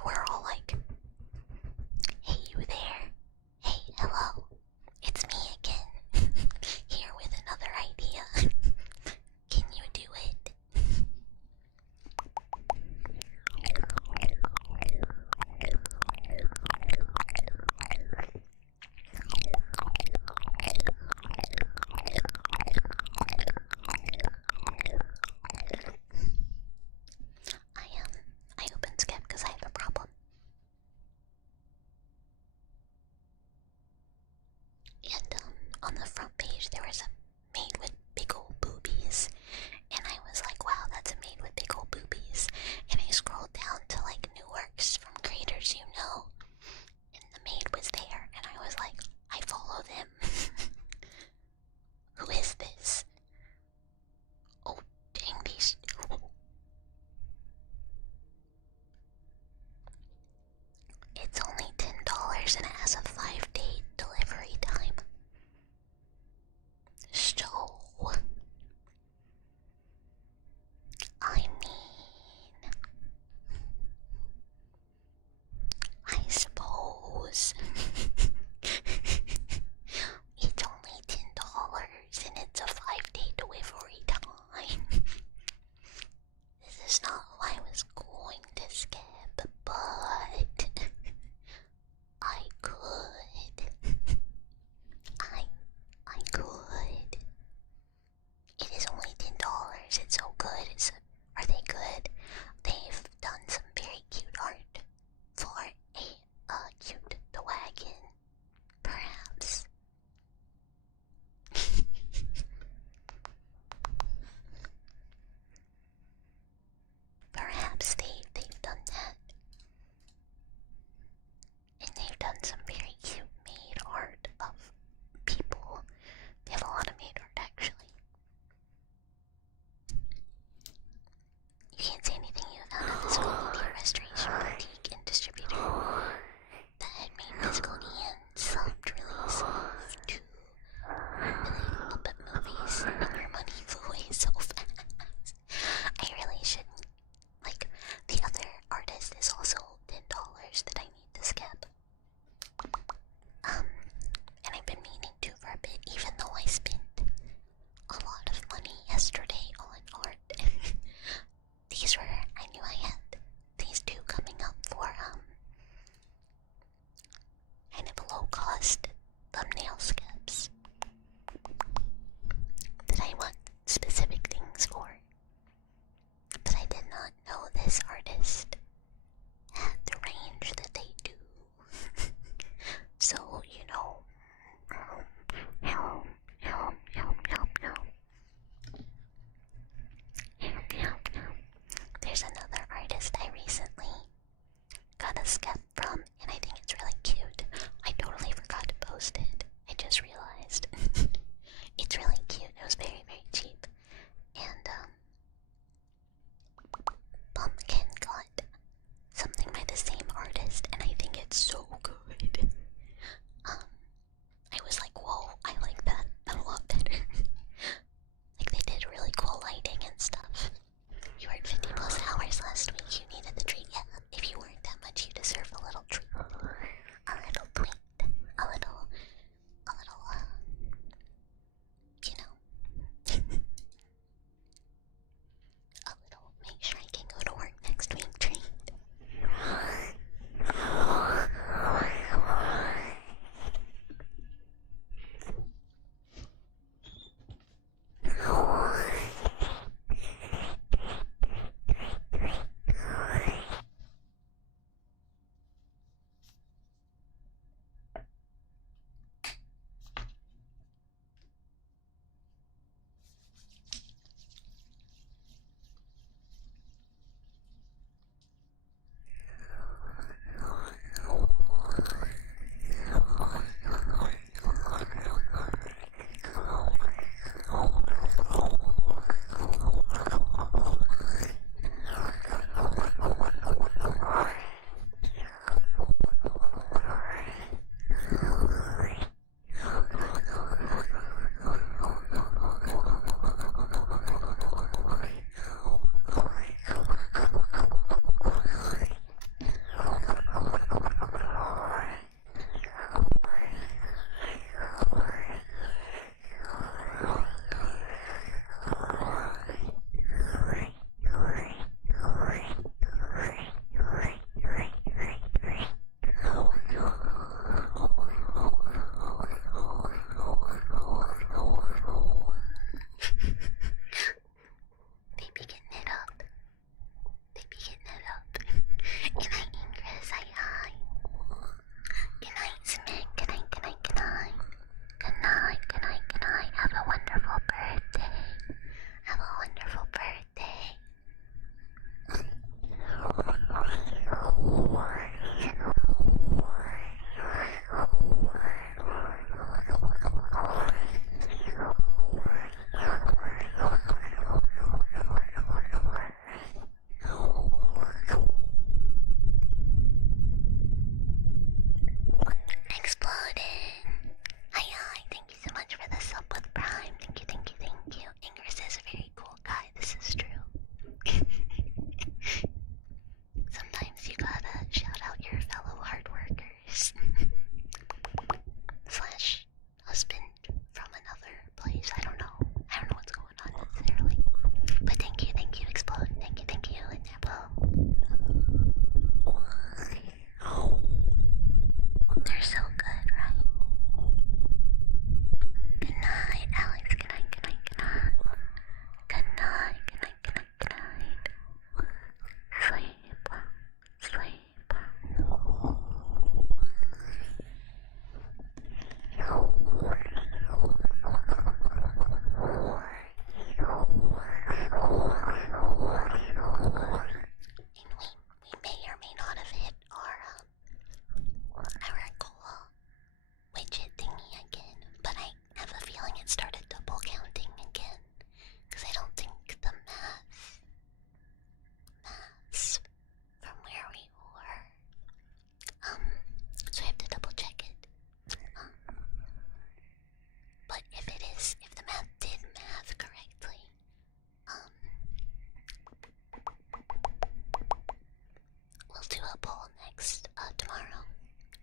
poll next, tomorrow.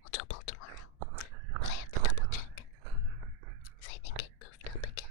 We'll do a poll tomorrow. But I have to double check. Because I think it goofed up again.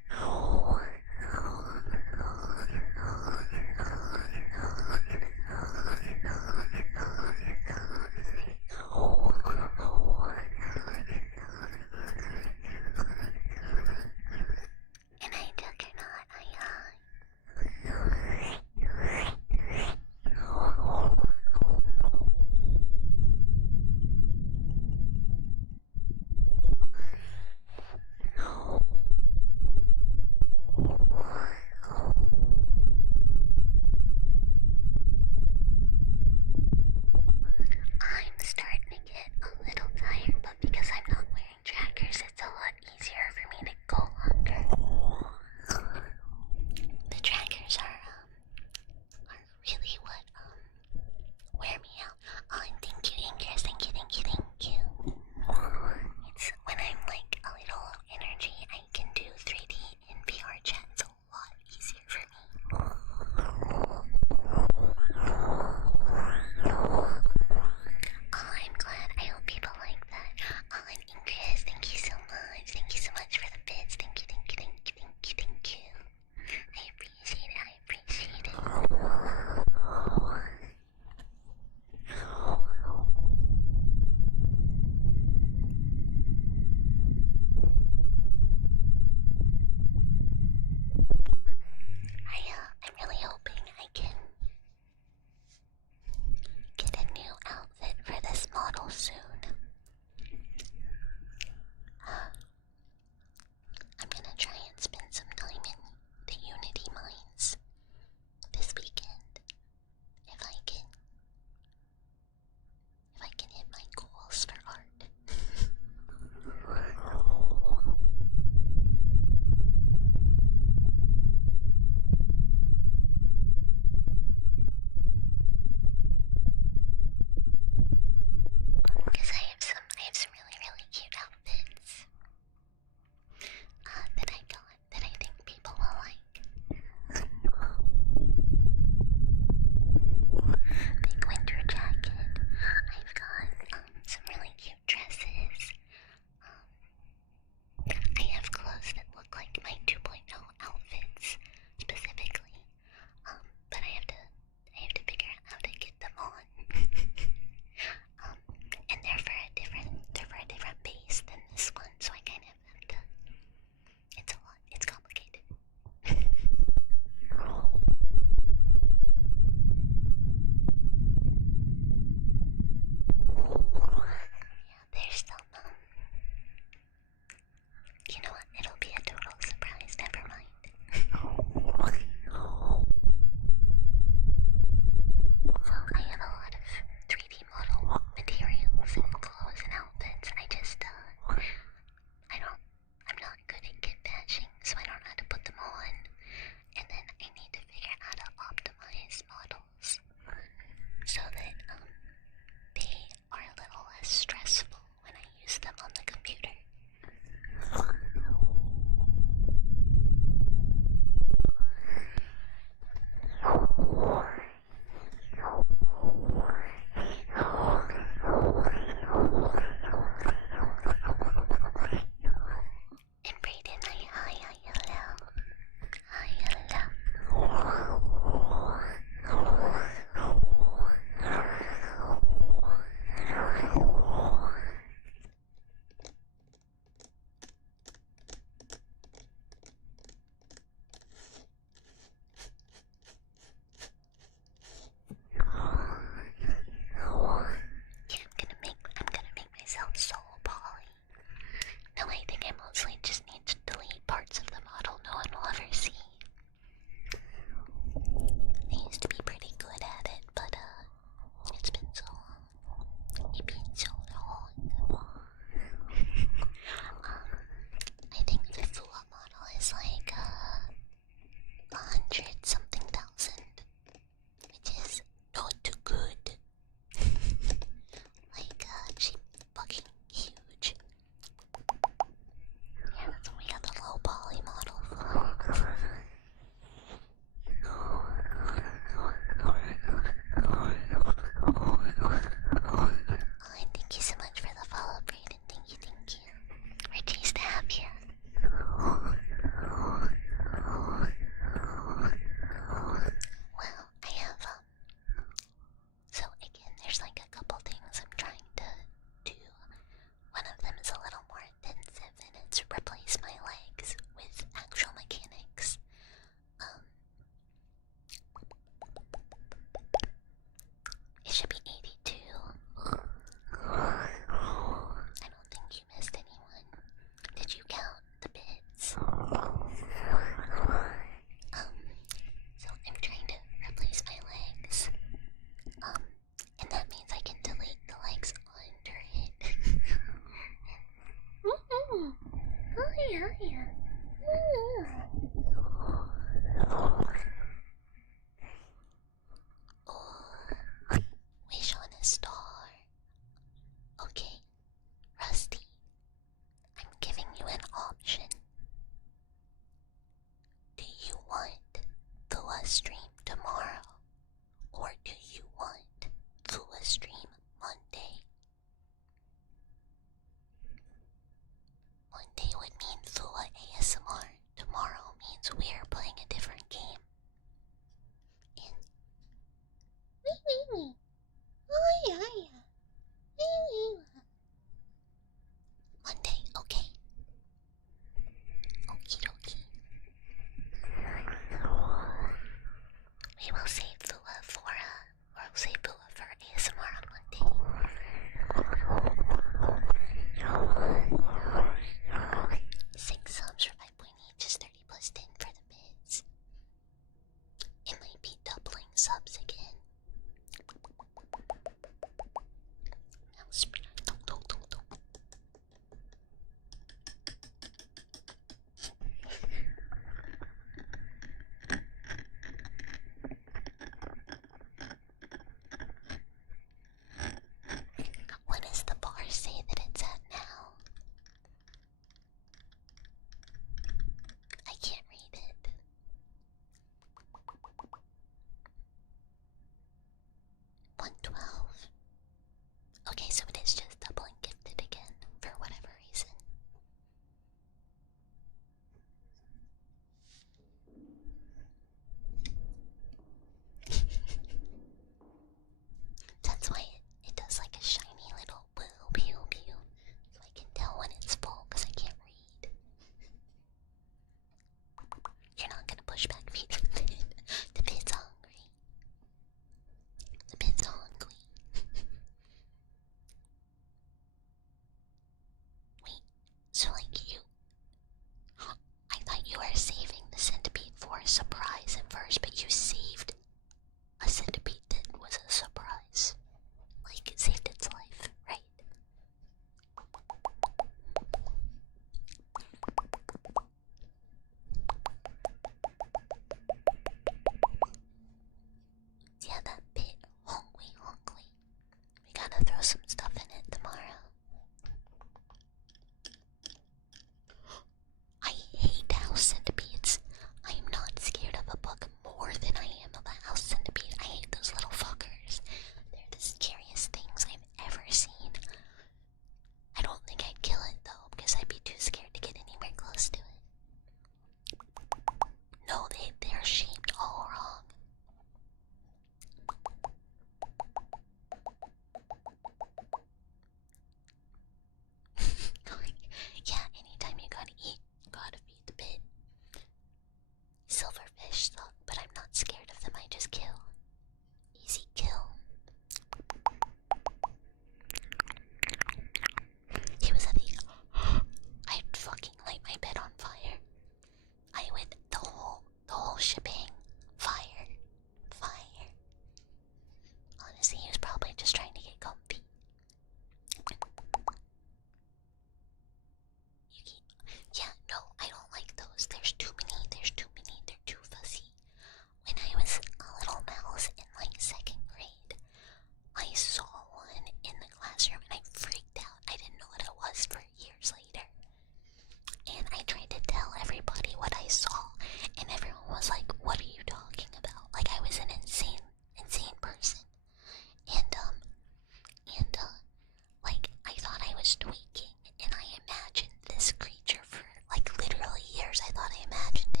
starts tweaking, and I imagined this creature for like literally years. I thought I imagined it.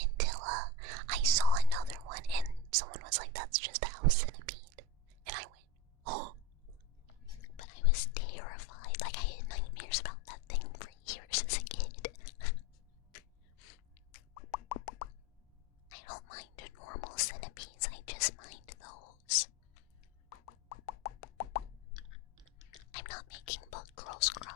Until I saw another one, and someone was like, that's just a house centipede. And I went, oh. But I was terrified. Like, I had nightmares about that thing for years as a kid. I don't mind normal centipedes, I just mind those. I'm not making bug girls cry.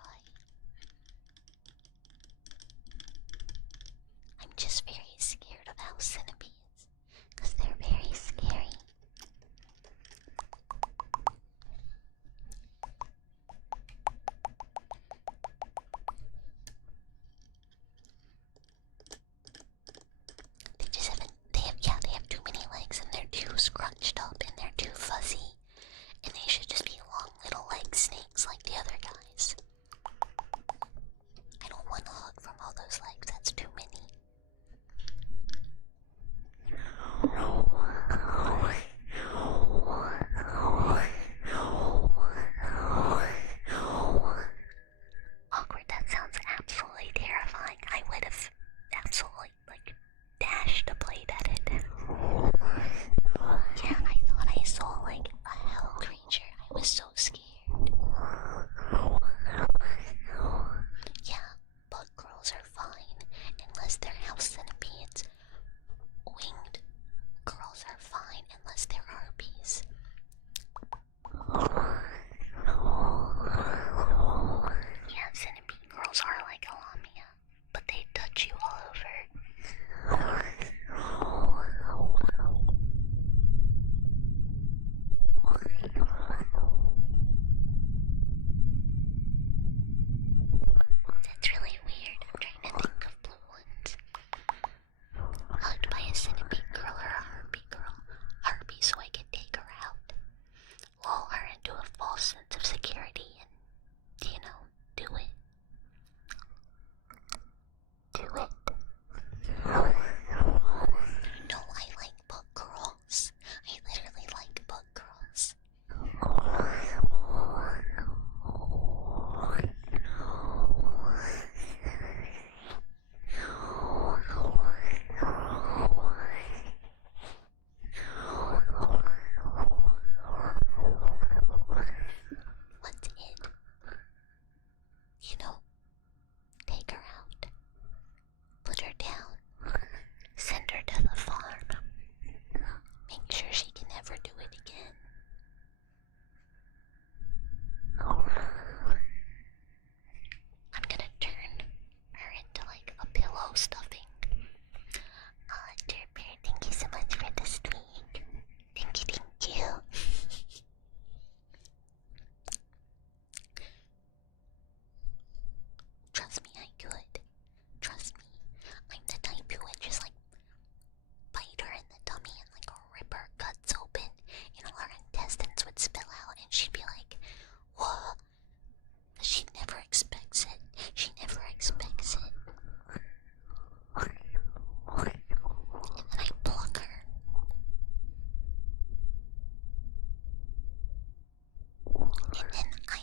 I'm just very scared of house centipedes, because they're very scary. They just haven't, they have too many legs, and they're too scrunched up, and they're too fuzzy, and they should just be long little leg snakes like the other guys. I don't want a hug from all those legs, that's too many. Awkward, that sounds absolutely terrifying. I would have absolutely, like, dashed a blade at it. Yeah, I thought I saw, like, a hell creature. I was so scared. Yeah, bug girls are fine, unless they're house centipedes. Winged girls are fine, unless they're harpies. Yeah, centipede girls are like a lamia, but they touch you all over. That's really weird. I'm trying to think of blue ones. Hugged by a centipede girl or a harpy girl. Harpy so I can take her out. Lull her into a false sense of security and, you know, do it. Do it. No, I like bug girls. I literally like bug girls. What's it? You know, take her out. Put her down. Send her to the farm. Make sure she can never do it again. I'm gonna turn her into like a pillow stuffing. Dear Bear, thank you so much for this tweet. Thank you, thank you. Trust me, I could. Trust me. I'm the type who would just like bite her in the tummy and like rip her guts open, and all her intestines would spill out, and she'd be like, what? She never expects it. She never expects it. And then I pluck her. And then I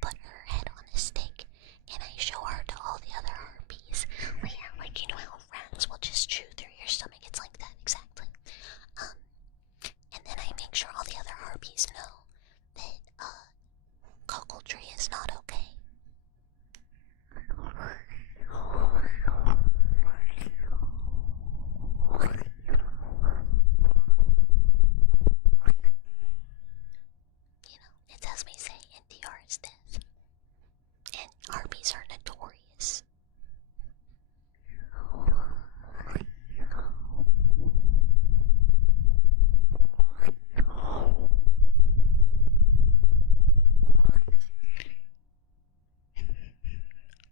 put her head on a stick, and I show her to all the other harpies. Well, yeah, like, you know how rats will just chew through your stomach? It's like that, exactly. And then I make sure all the other harpies know that, cockletree is not okay. You know, it's as we say, NTR is death. And harpies are notorious.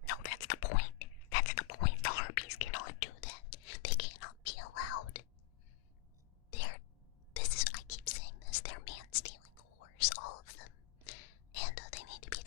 No, that's the point. That's the point. The harpies cannot do that. They cannot be allowed. I keep saying this, they're man-stealing whores, all of them. And they need to be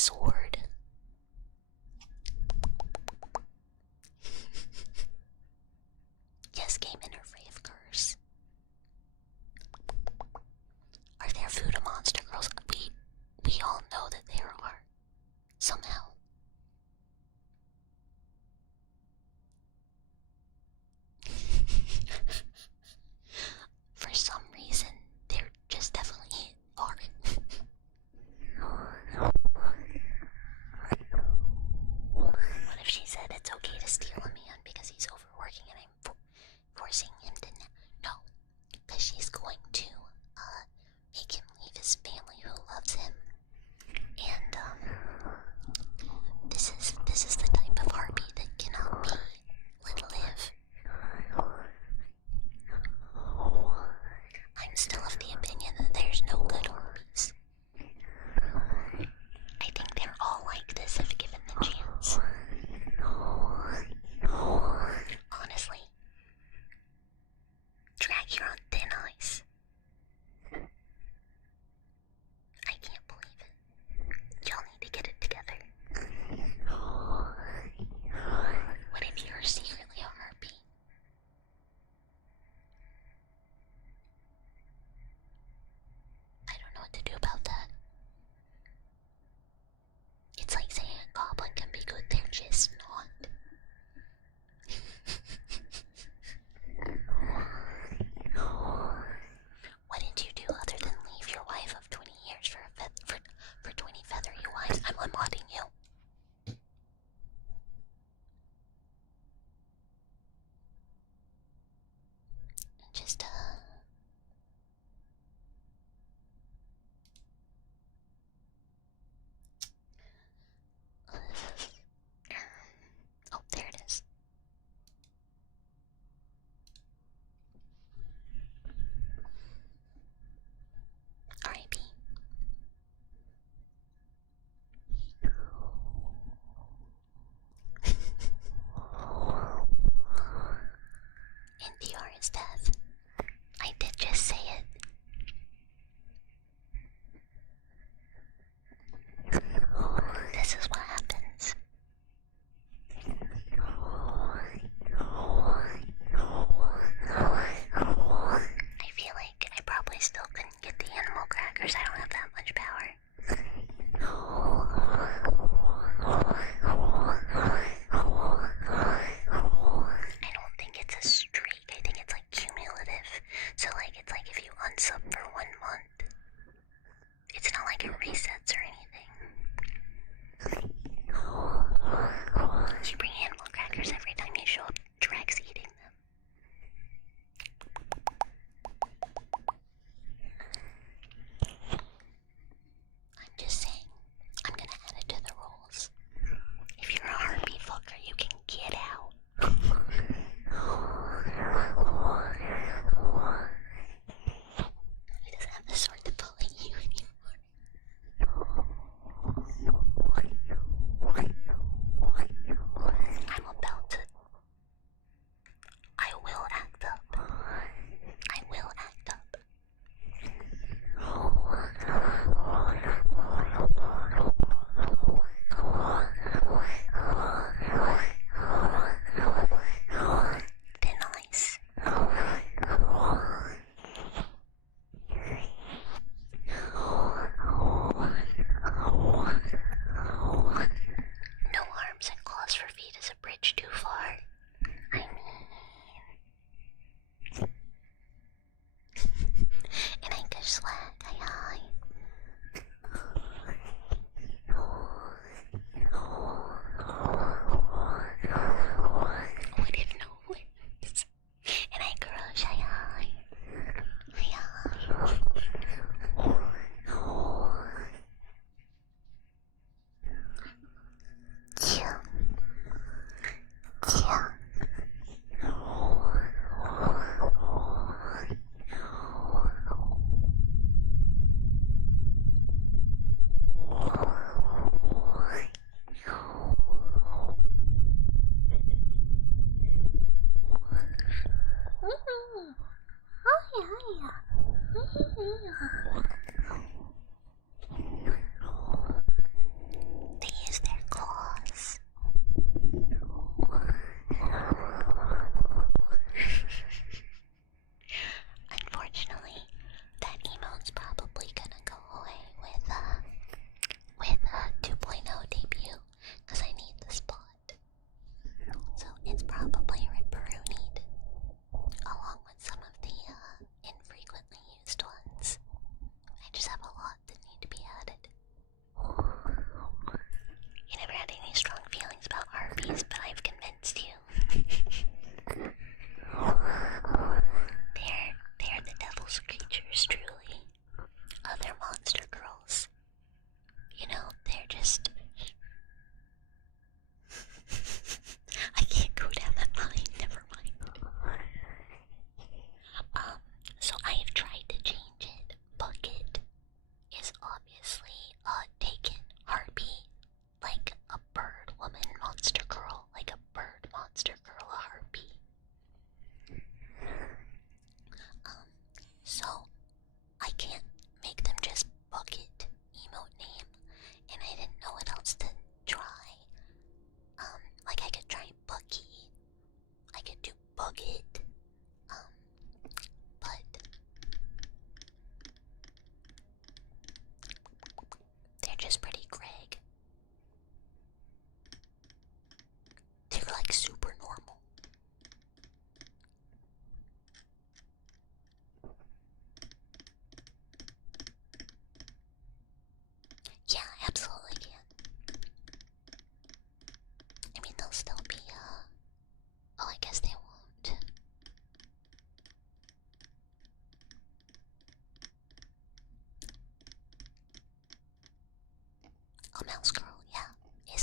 sword. Yes, Game Interfaith curse. Are there voodoo monster girls? We all know that there are. Somehow. For some reason, there just definitely are.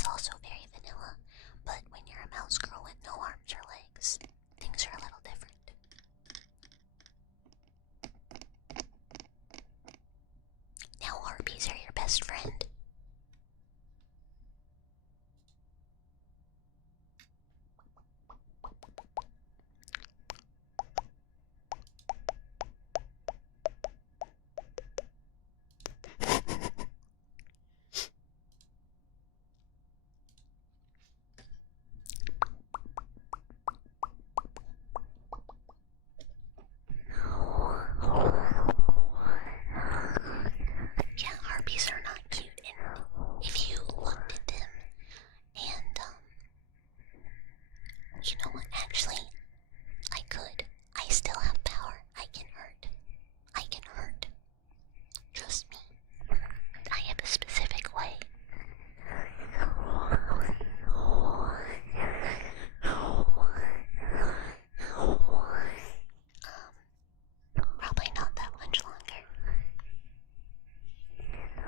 also very vanilla, but when you're a mouse girl with no arms or legs, things are a little different. Now harpies are your best friend. Yeah, harpies are not cute, and if you looked at them, and you know what? Actually, I could. I still have power. I can hurt. I can hurt. Trust me. I have a specific way. Probably not that much longer.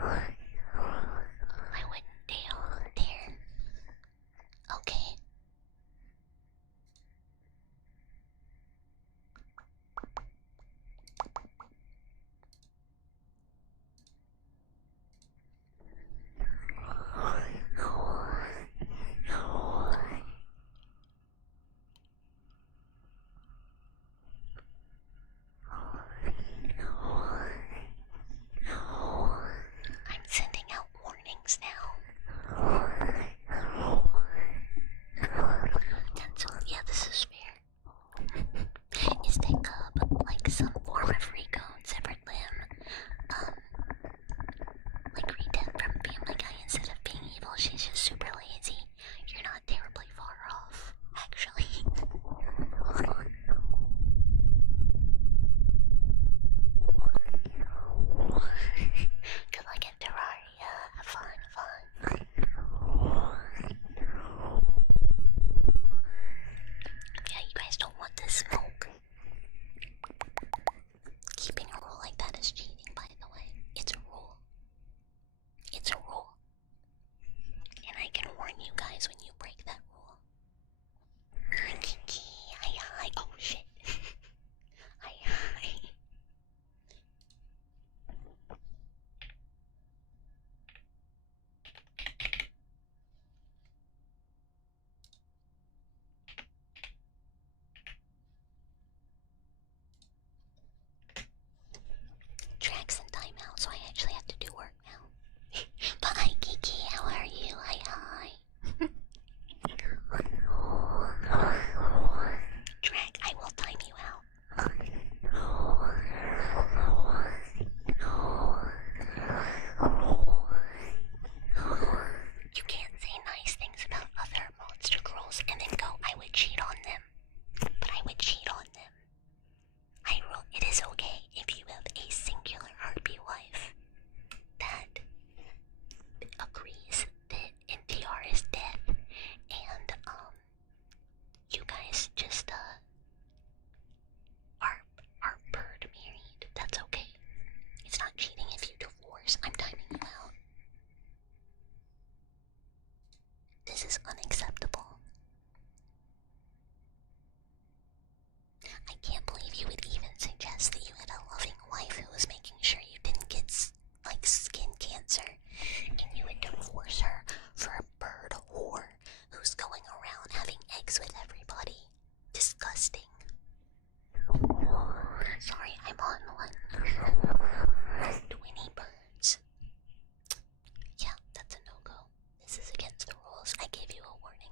I wouldn't dare. Okay. I'm sending out warnings now. Yeah, this is fair. Is that cub like some form of recone, severed limb? Like Rita from Family Guy, instead of being evil, she's just super lazy. You're not terribly far off, actually. Good luck at Terraria. Have fun. Yeah, you guys don't want this smoke. Keeping a rule like that is cheating, by the way. It's a rule. It's a rule. And I can warn you guys when you break that rule. Hi. Oh shit. Hi. Tracks and timeout, so I actually have to do work now. Bye, Kiki. How are you? Hi. Drag, I will time you out. You can't say nice things about other monster girls and then go, I would cheat on them. But I would cheat on them. It is okay if you have a singular harpy wife that agrees that NTR is dead, and you guys just are bird married. That's okay. It's not cheating if you divorce. I'm timing you out. This is unacceptable. I can't believe you would even suggest that you had a loving wife who was making sure you didn't get like skin cancer, and you would divorce her for a bird whore who's going around having eggs with everybody. Disgusting. Sorry, I'm on one. 20 birds. Yeah, that's a no-go. This is against the rules. I gave you a warning.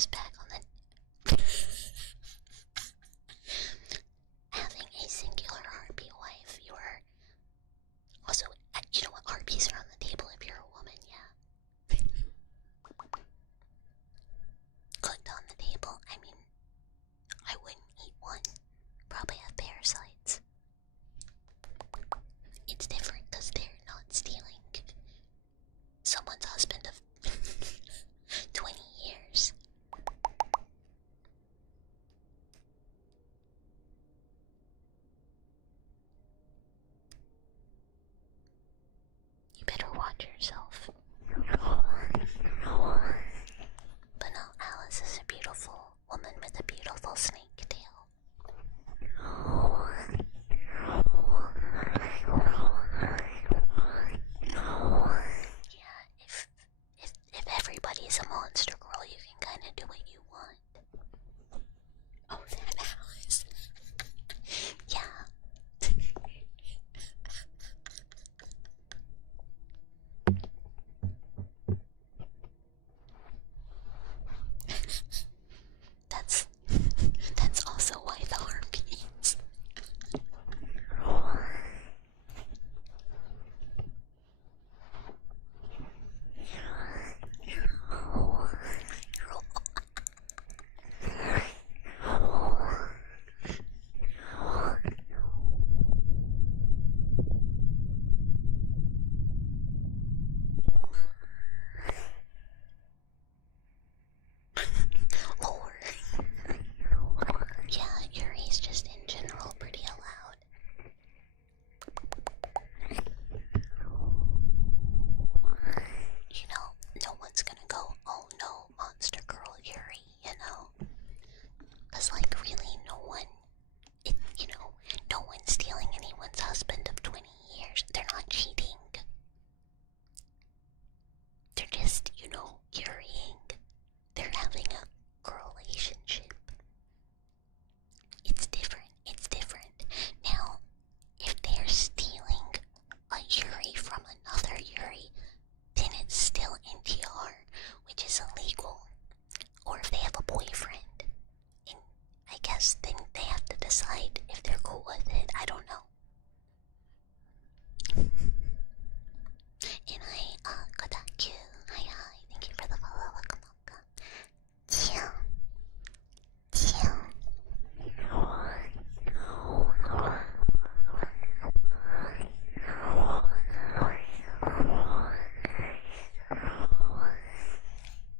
this back on the... Having a singular harpy wife, you are... Also, you know what? Harpies are on the table if you're a woman, yeah. Cooked on the table, I mean, I wouldn't eat one. Probably have parasites. It's different because they're not stealing someone's husband of 20 years. You better watch yourself. But no, Alice is a beautiful woman with a beautiful snake tail. Yeah, if everybody's a monster girl, you can kind of do what you want. Oh, that Alice. Yeah. That's also why the harpies. Lord. Yeah, Yuri's just in general pretty loud. You know, no one's gonna go, oh no, monster girl Yuri, you know? Cause like really no one, no one's stealing anyone's husband of 20 years. They're not cheating. They're just, Yuriing. They're having a girl relationship. It's different. It's different. Now, if they're stealing a Yuri from another Yuri, then it's still NTR, which is illegal. Or if they have a boyfriend, and I guess then they have to decide if they're cool with it. I don't know. And Kodaku, hi, thank you for the follow, welcome. Chill.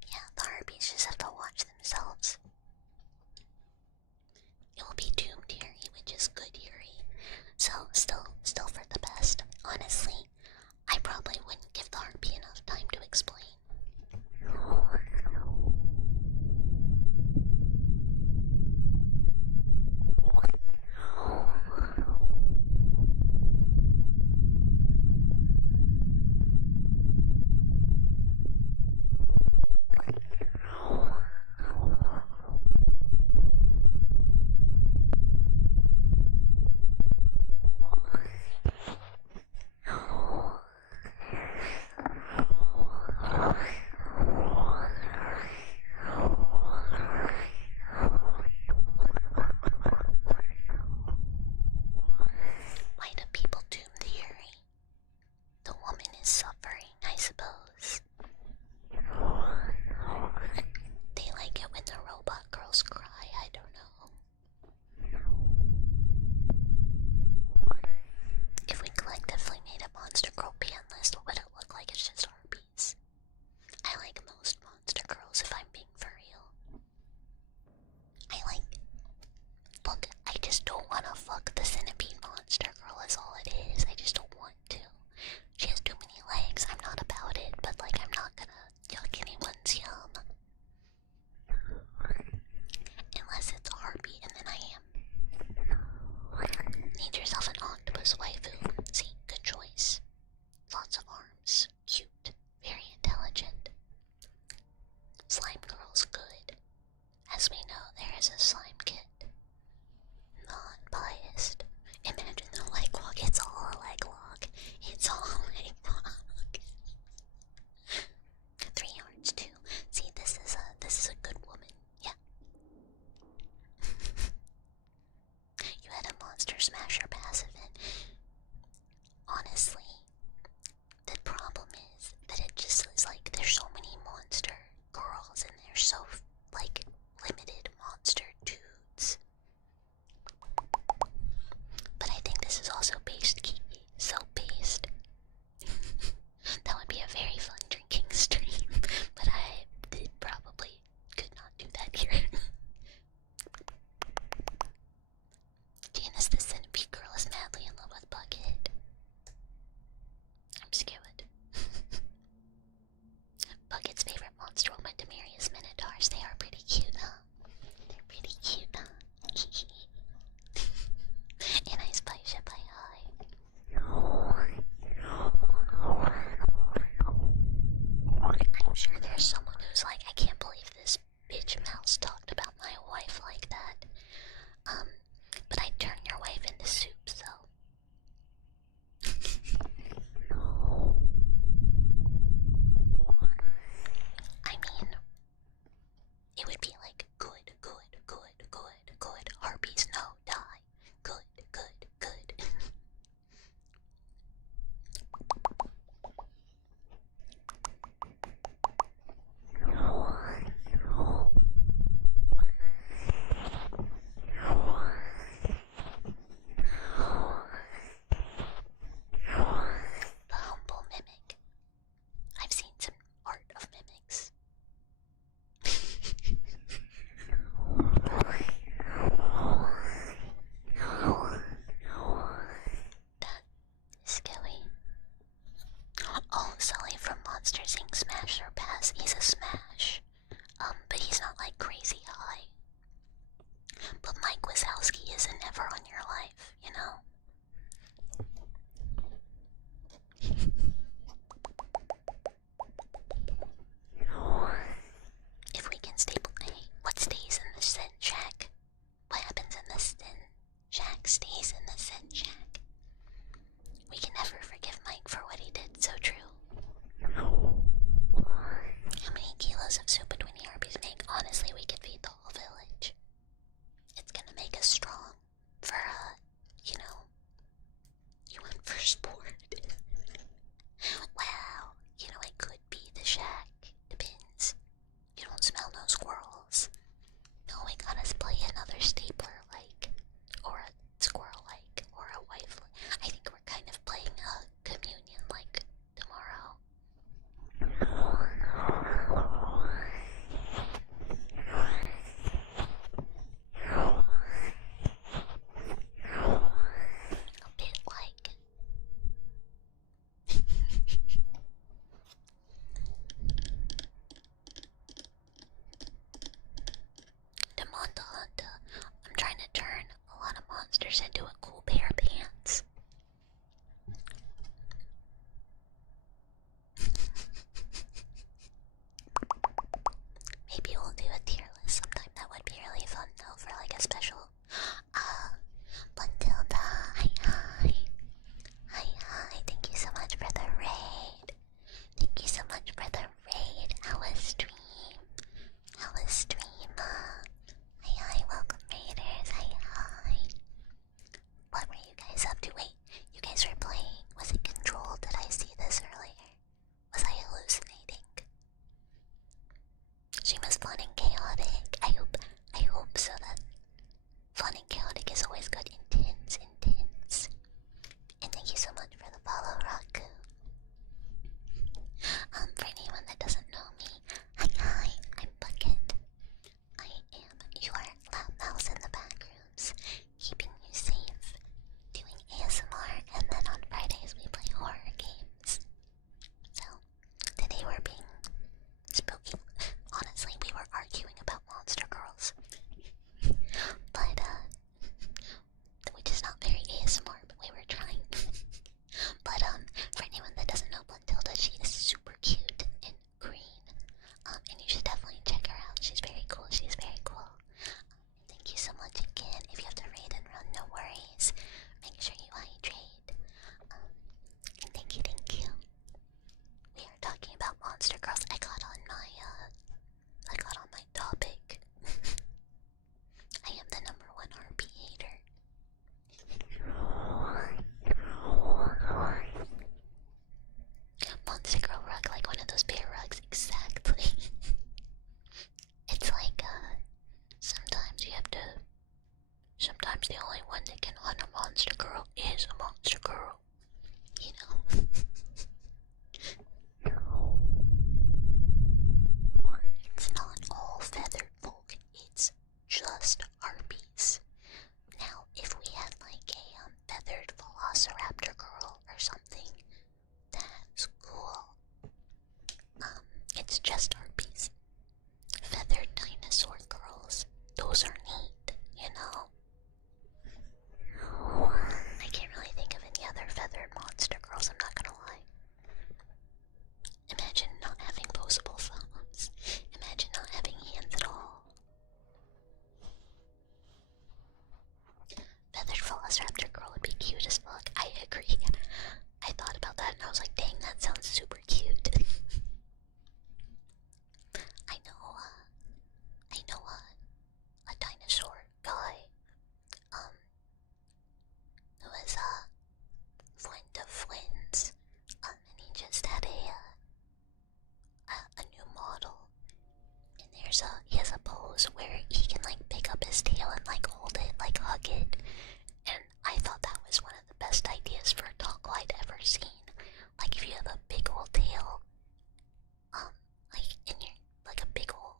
Yeah, the harpies just have to watch themselves. It will be doomed Yuri, which is good Yuri. So, still for the best. Honestly, I probably wouldn't give the harpy enough time to explain. Why do people doom the Yuri? The woman is suffering, I suppose. They like it when the robot girls cry, I don't know. If we collectively made a monster girl ban list, what would it look like? It's just harpies. I like most monster girls, if I'm being for real. Look, I just don't want to fuck the centipede monster girl is all it is. I just don't want to. She has too many legs, I'm not about it, but like I'm not gonna yuck anyone's yum. Unless it's a harpy, and then I am. Need yourself an octopus waifu. See, good choice. Lots of arms. Cute. Very intelligent. Slime girl's good. As we know, there is a slime kit. Non-biased. Imagine the leg lock. It's all a leg lock. It's all a leg lock. 3 yards too. See, this is a good woman. figures into a cool pair of pants. Maybe we'll do a tier list sometime. That would be really fun though, for like a special. Buntilda, hi. Hi, thank you so much for the raid. Thank you so much for the raid. How was stream? Hi, welcome raiders. Hi. What were you guys up to? Wait, you guys were playing. Was it controlled? Did I see this earlier? Was I hallucinating? She was fun and chaotic. I hope so. That fun and chaotic is always good. Intense. And thank you so much for the follow, Raku. For anyone that doesn't know me, hi, I'm Bucket. I am your loud mouse in the backrooms, keeping you safe, doing ASMR, and then on Fridays we play horror games. So, today we're being spooky. Honestly, we were arguing about Monster Girls. But, which is not very ASMR, but we were trying. But, for anyone that doesn't know Buntilda, she is super cute and green. And you should definitely check her out. She's very cool. Thank you so much again. If you have to raid and run, no worries. Make sure you hydrate. And thank you. We are talking about Monster Girls. I got on my topic. I am the #1 RP hater. Monster Girl rug, like one of those bear rugs, exactly. It's like, sometimes the only one that can hunt a Monster Girl is a Monster Girl. You know? It's not all feathered folk, it's just harpies. Now, if we had like a feathered velociraptor girl or something, that's cool. It's just harpies. Feathered dinosaur girls, those are neat, you know? I can't really think of any other feathered monster girls, I'm not gonna lie. Imagine not having posable thumbs. Imagine not having hands at all. Feathered velociraptor girl would be cute as fuck. I agree. I thought about that and I was like, dang, that sounds super cute. I know a dinosaur guy, who was a friend of friends, and he just had a new model, and he has a pose where he can like pick up his tail and like hold it, like hug it, and I thought that was one of the best ideas for a dog I'd ever seen. Like if you have a big old tail, like in your, like a big old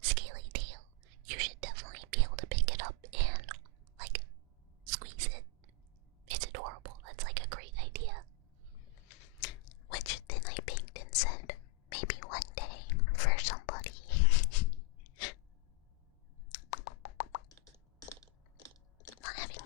scaly tail, you should definitely be able to pick it up and like squeeze it. It's adorable. That's like a great idea. Which then I picked and said, maybe one day for somebody. Not having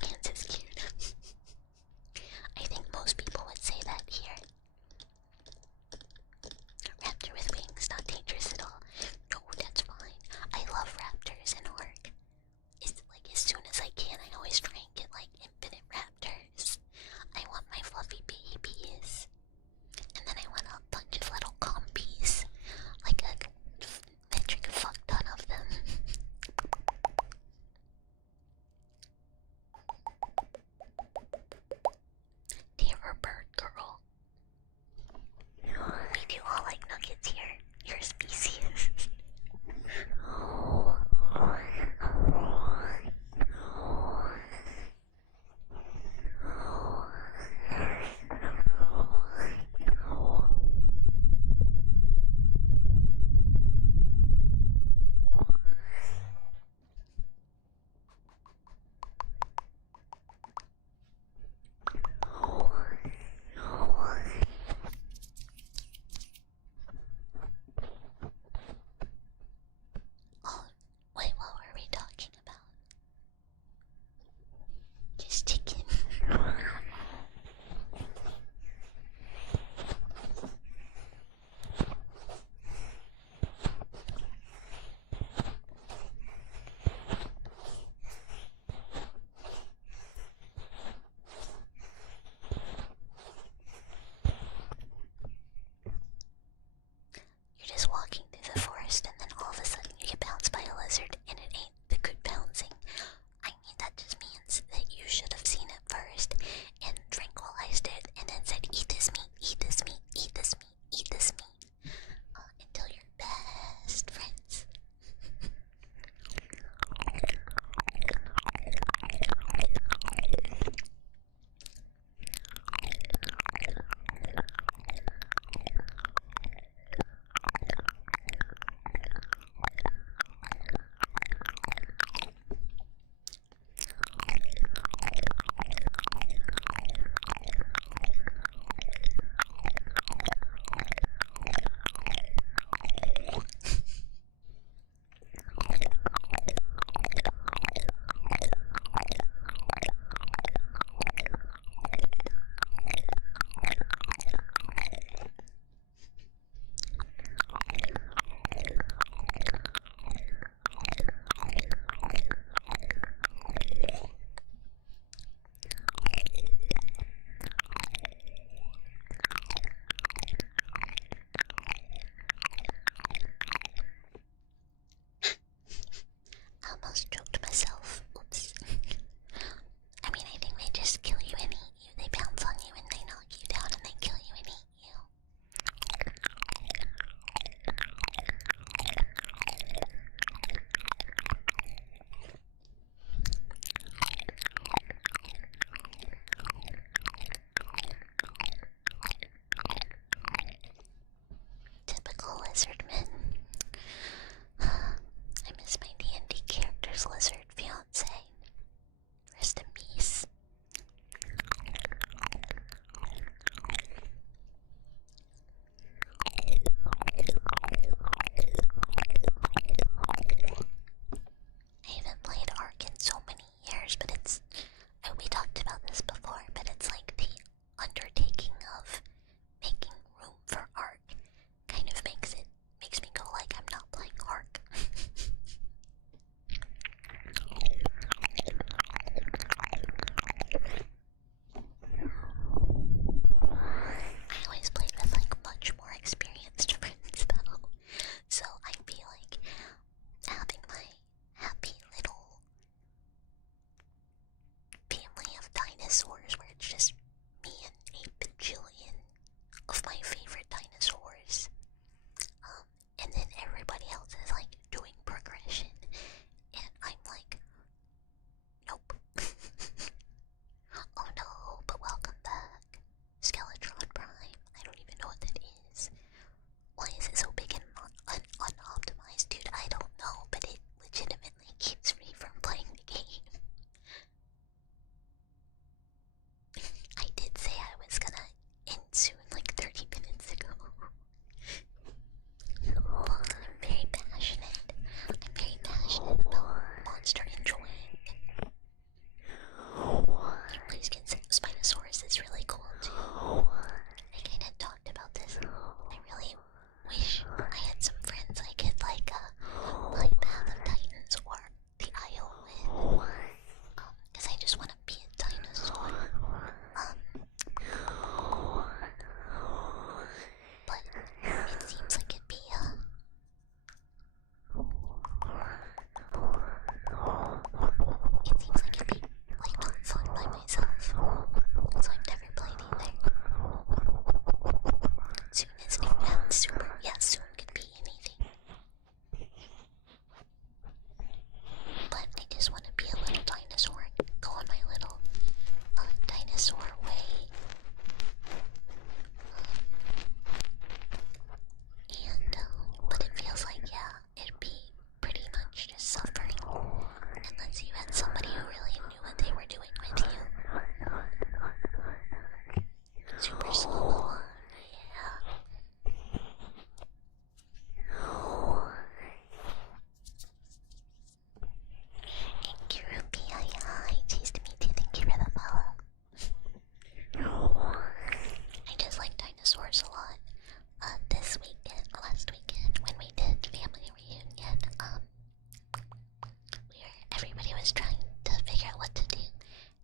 was trying to figure out what to do,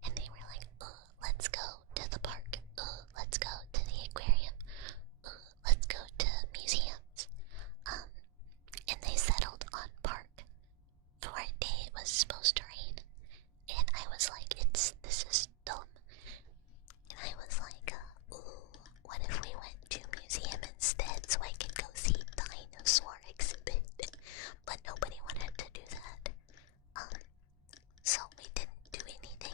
and they were like, "Ooh, let's go to the park. Ooh, let's go to the aquarium. Ooh, let's go to museums." And they settled on park. For a day it was supposed to rain, and I was like, this is dumb. And I was like, ooh, what if we went to museum instead so I could go see dinosaur exhibit? But nobody wanted to do that. So we didn't do anything.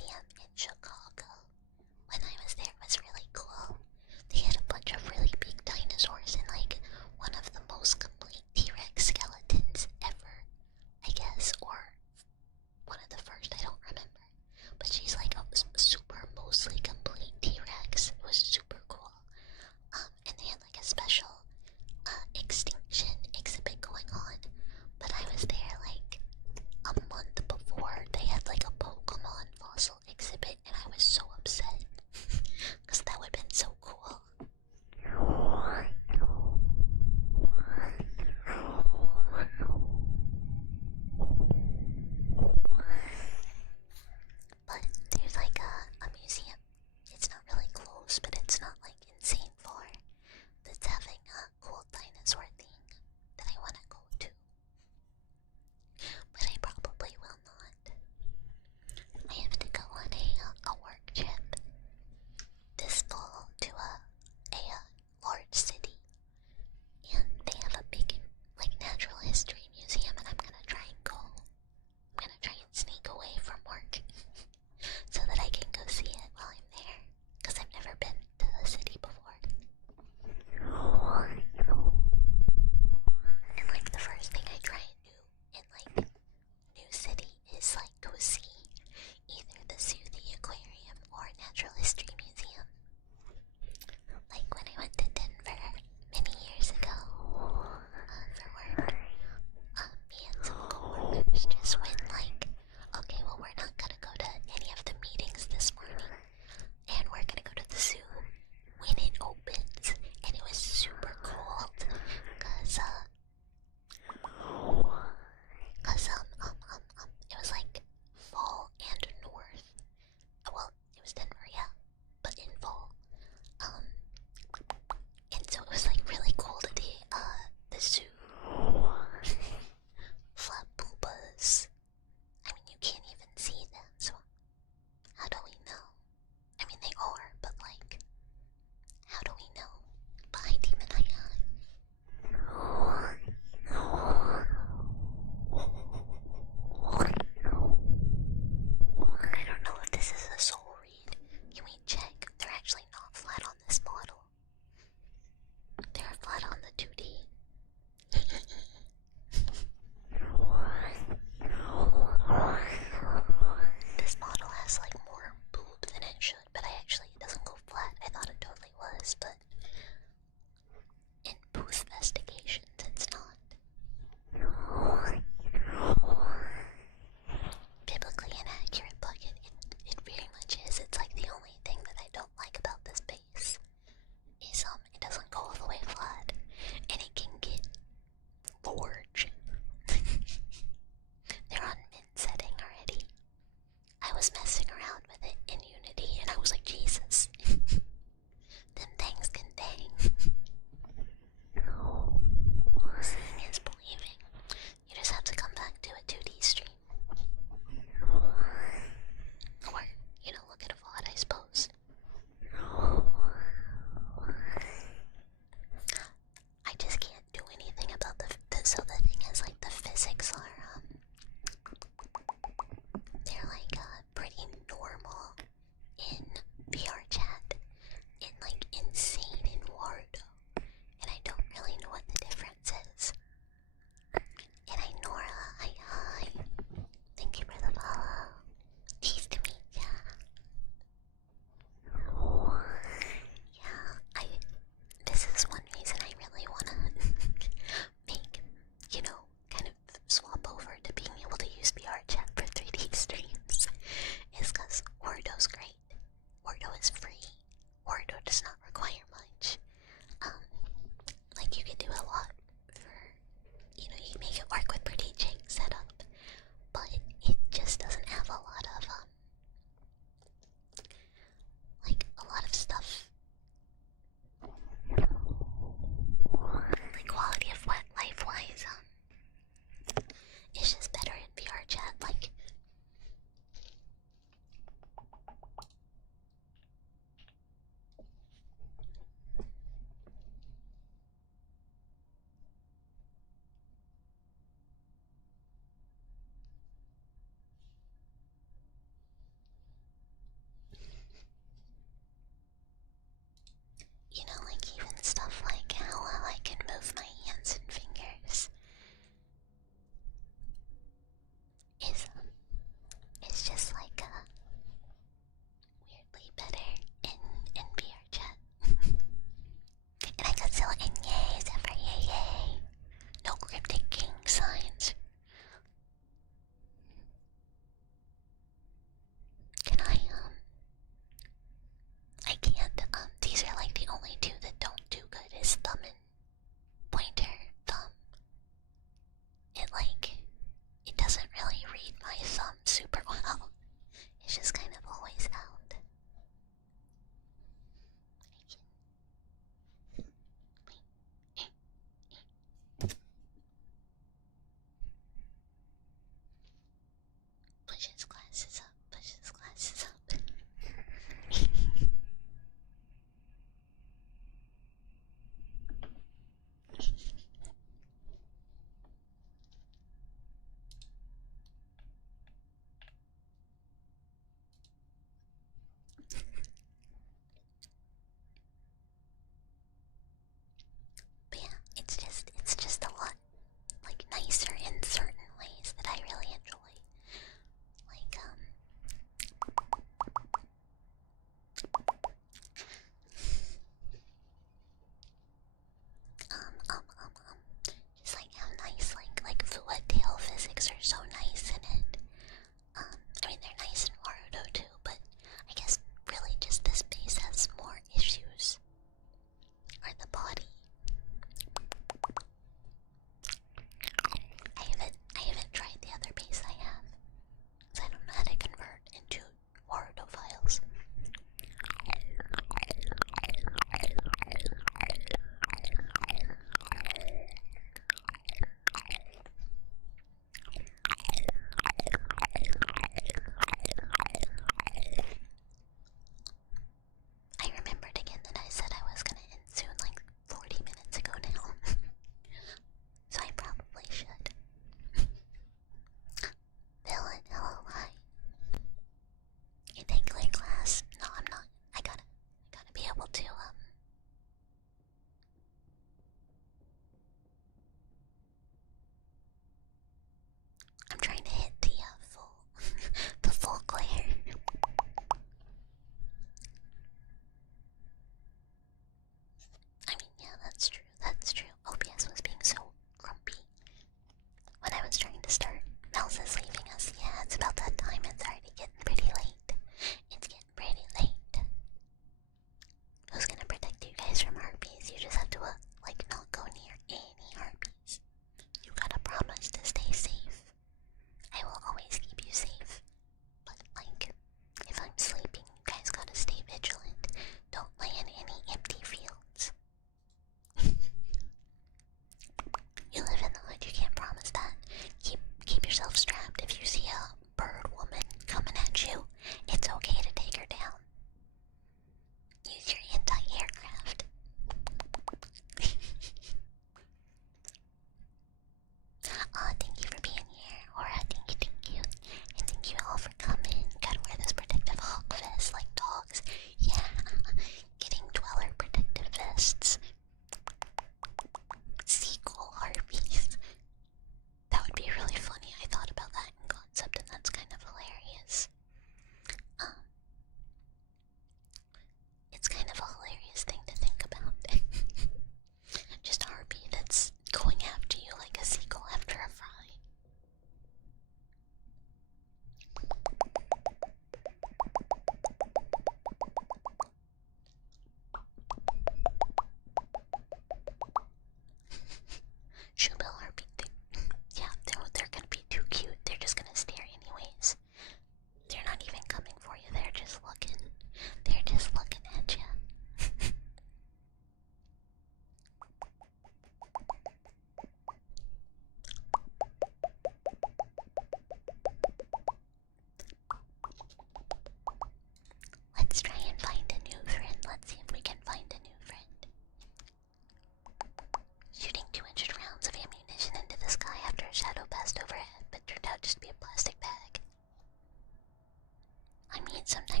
Sometimes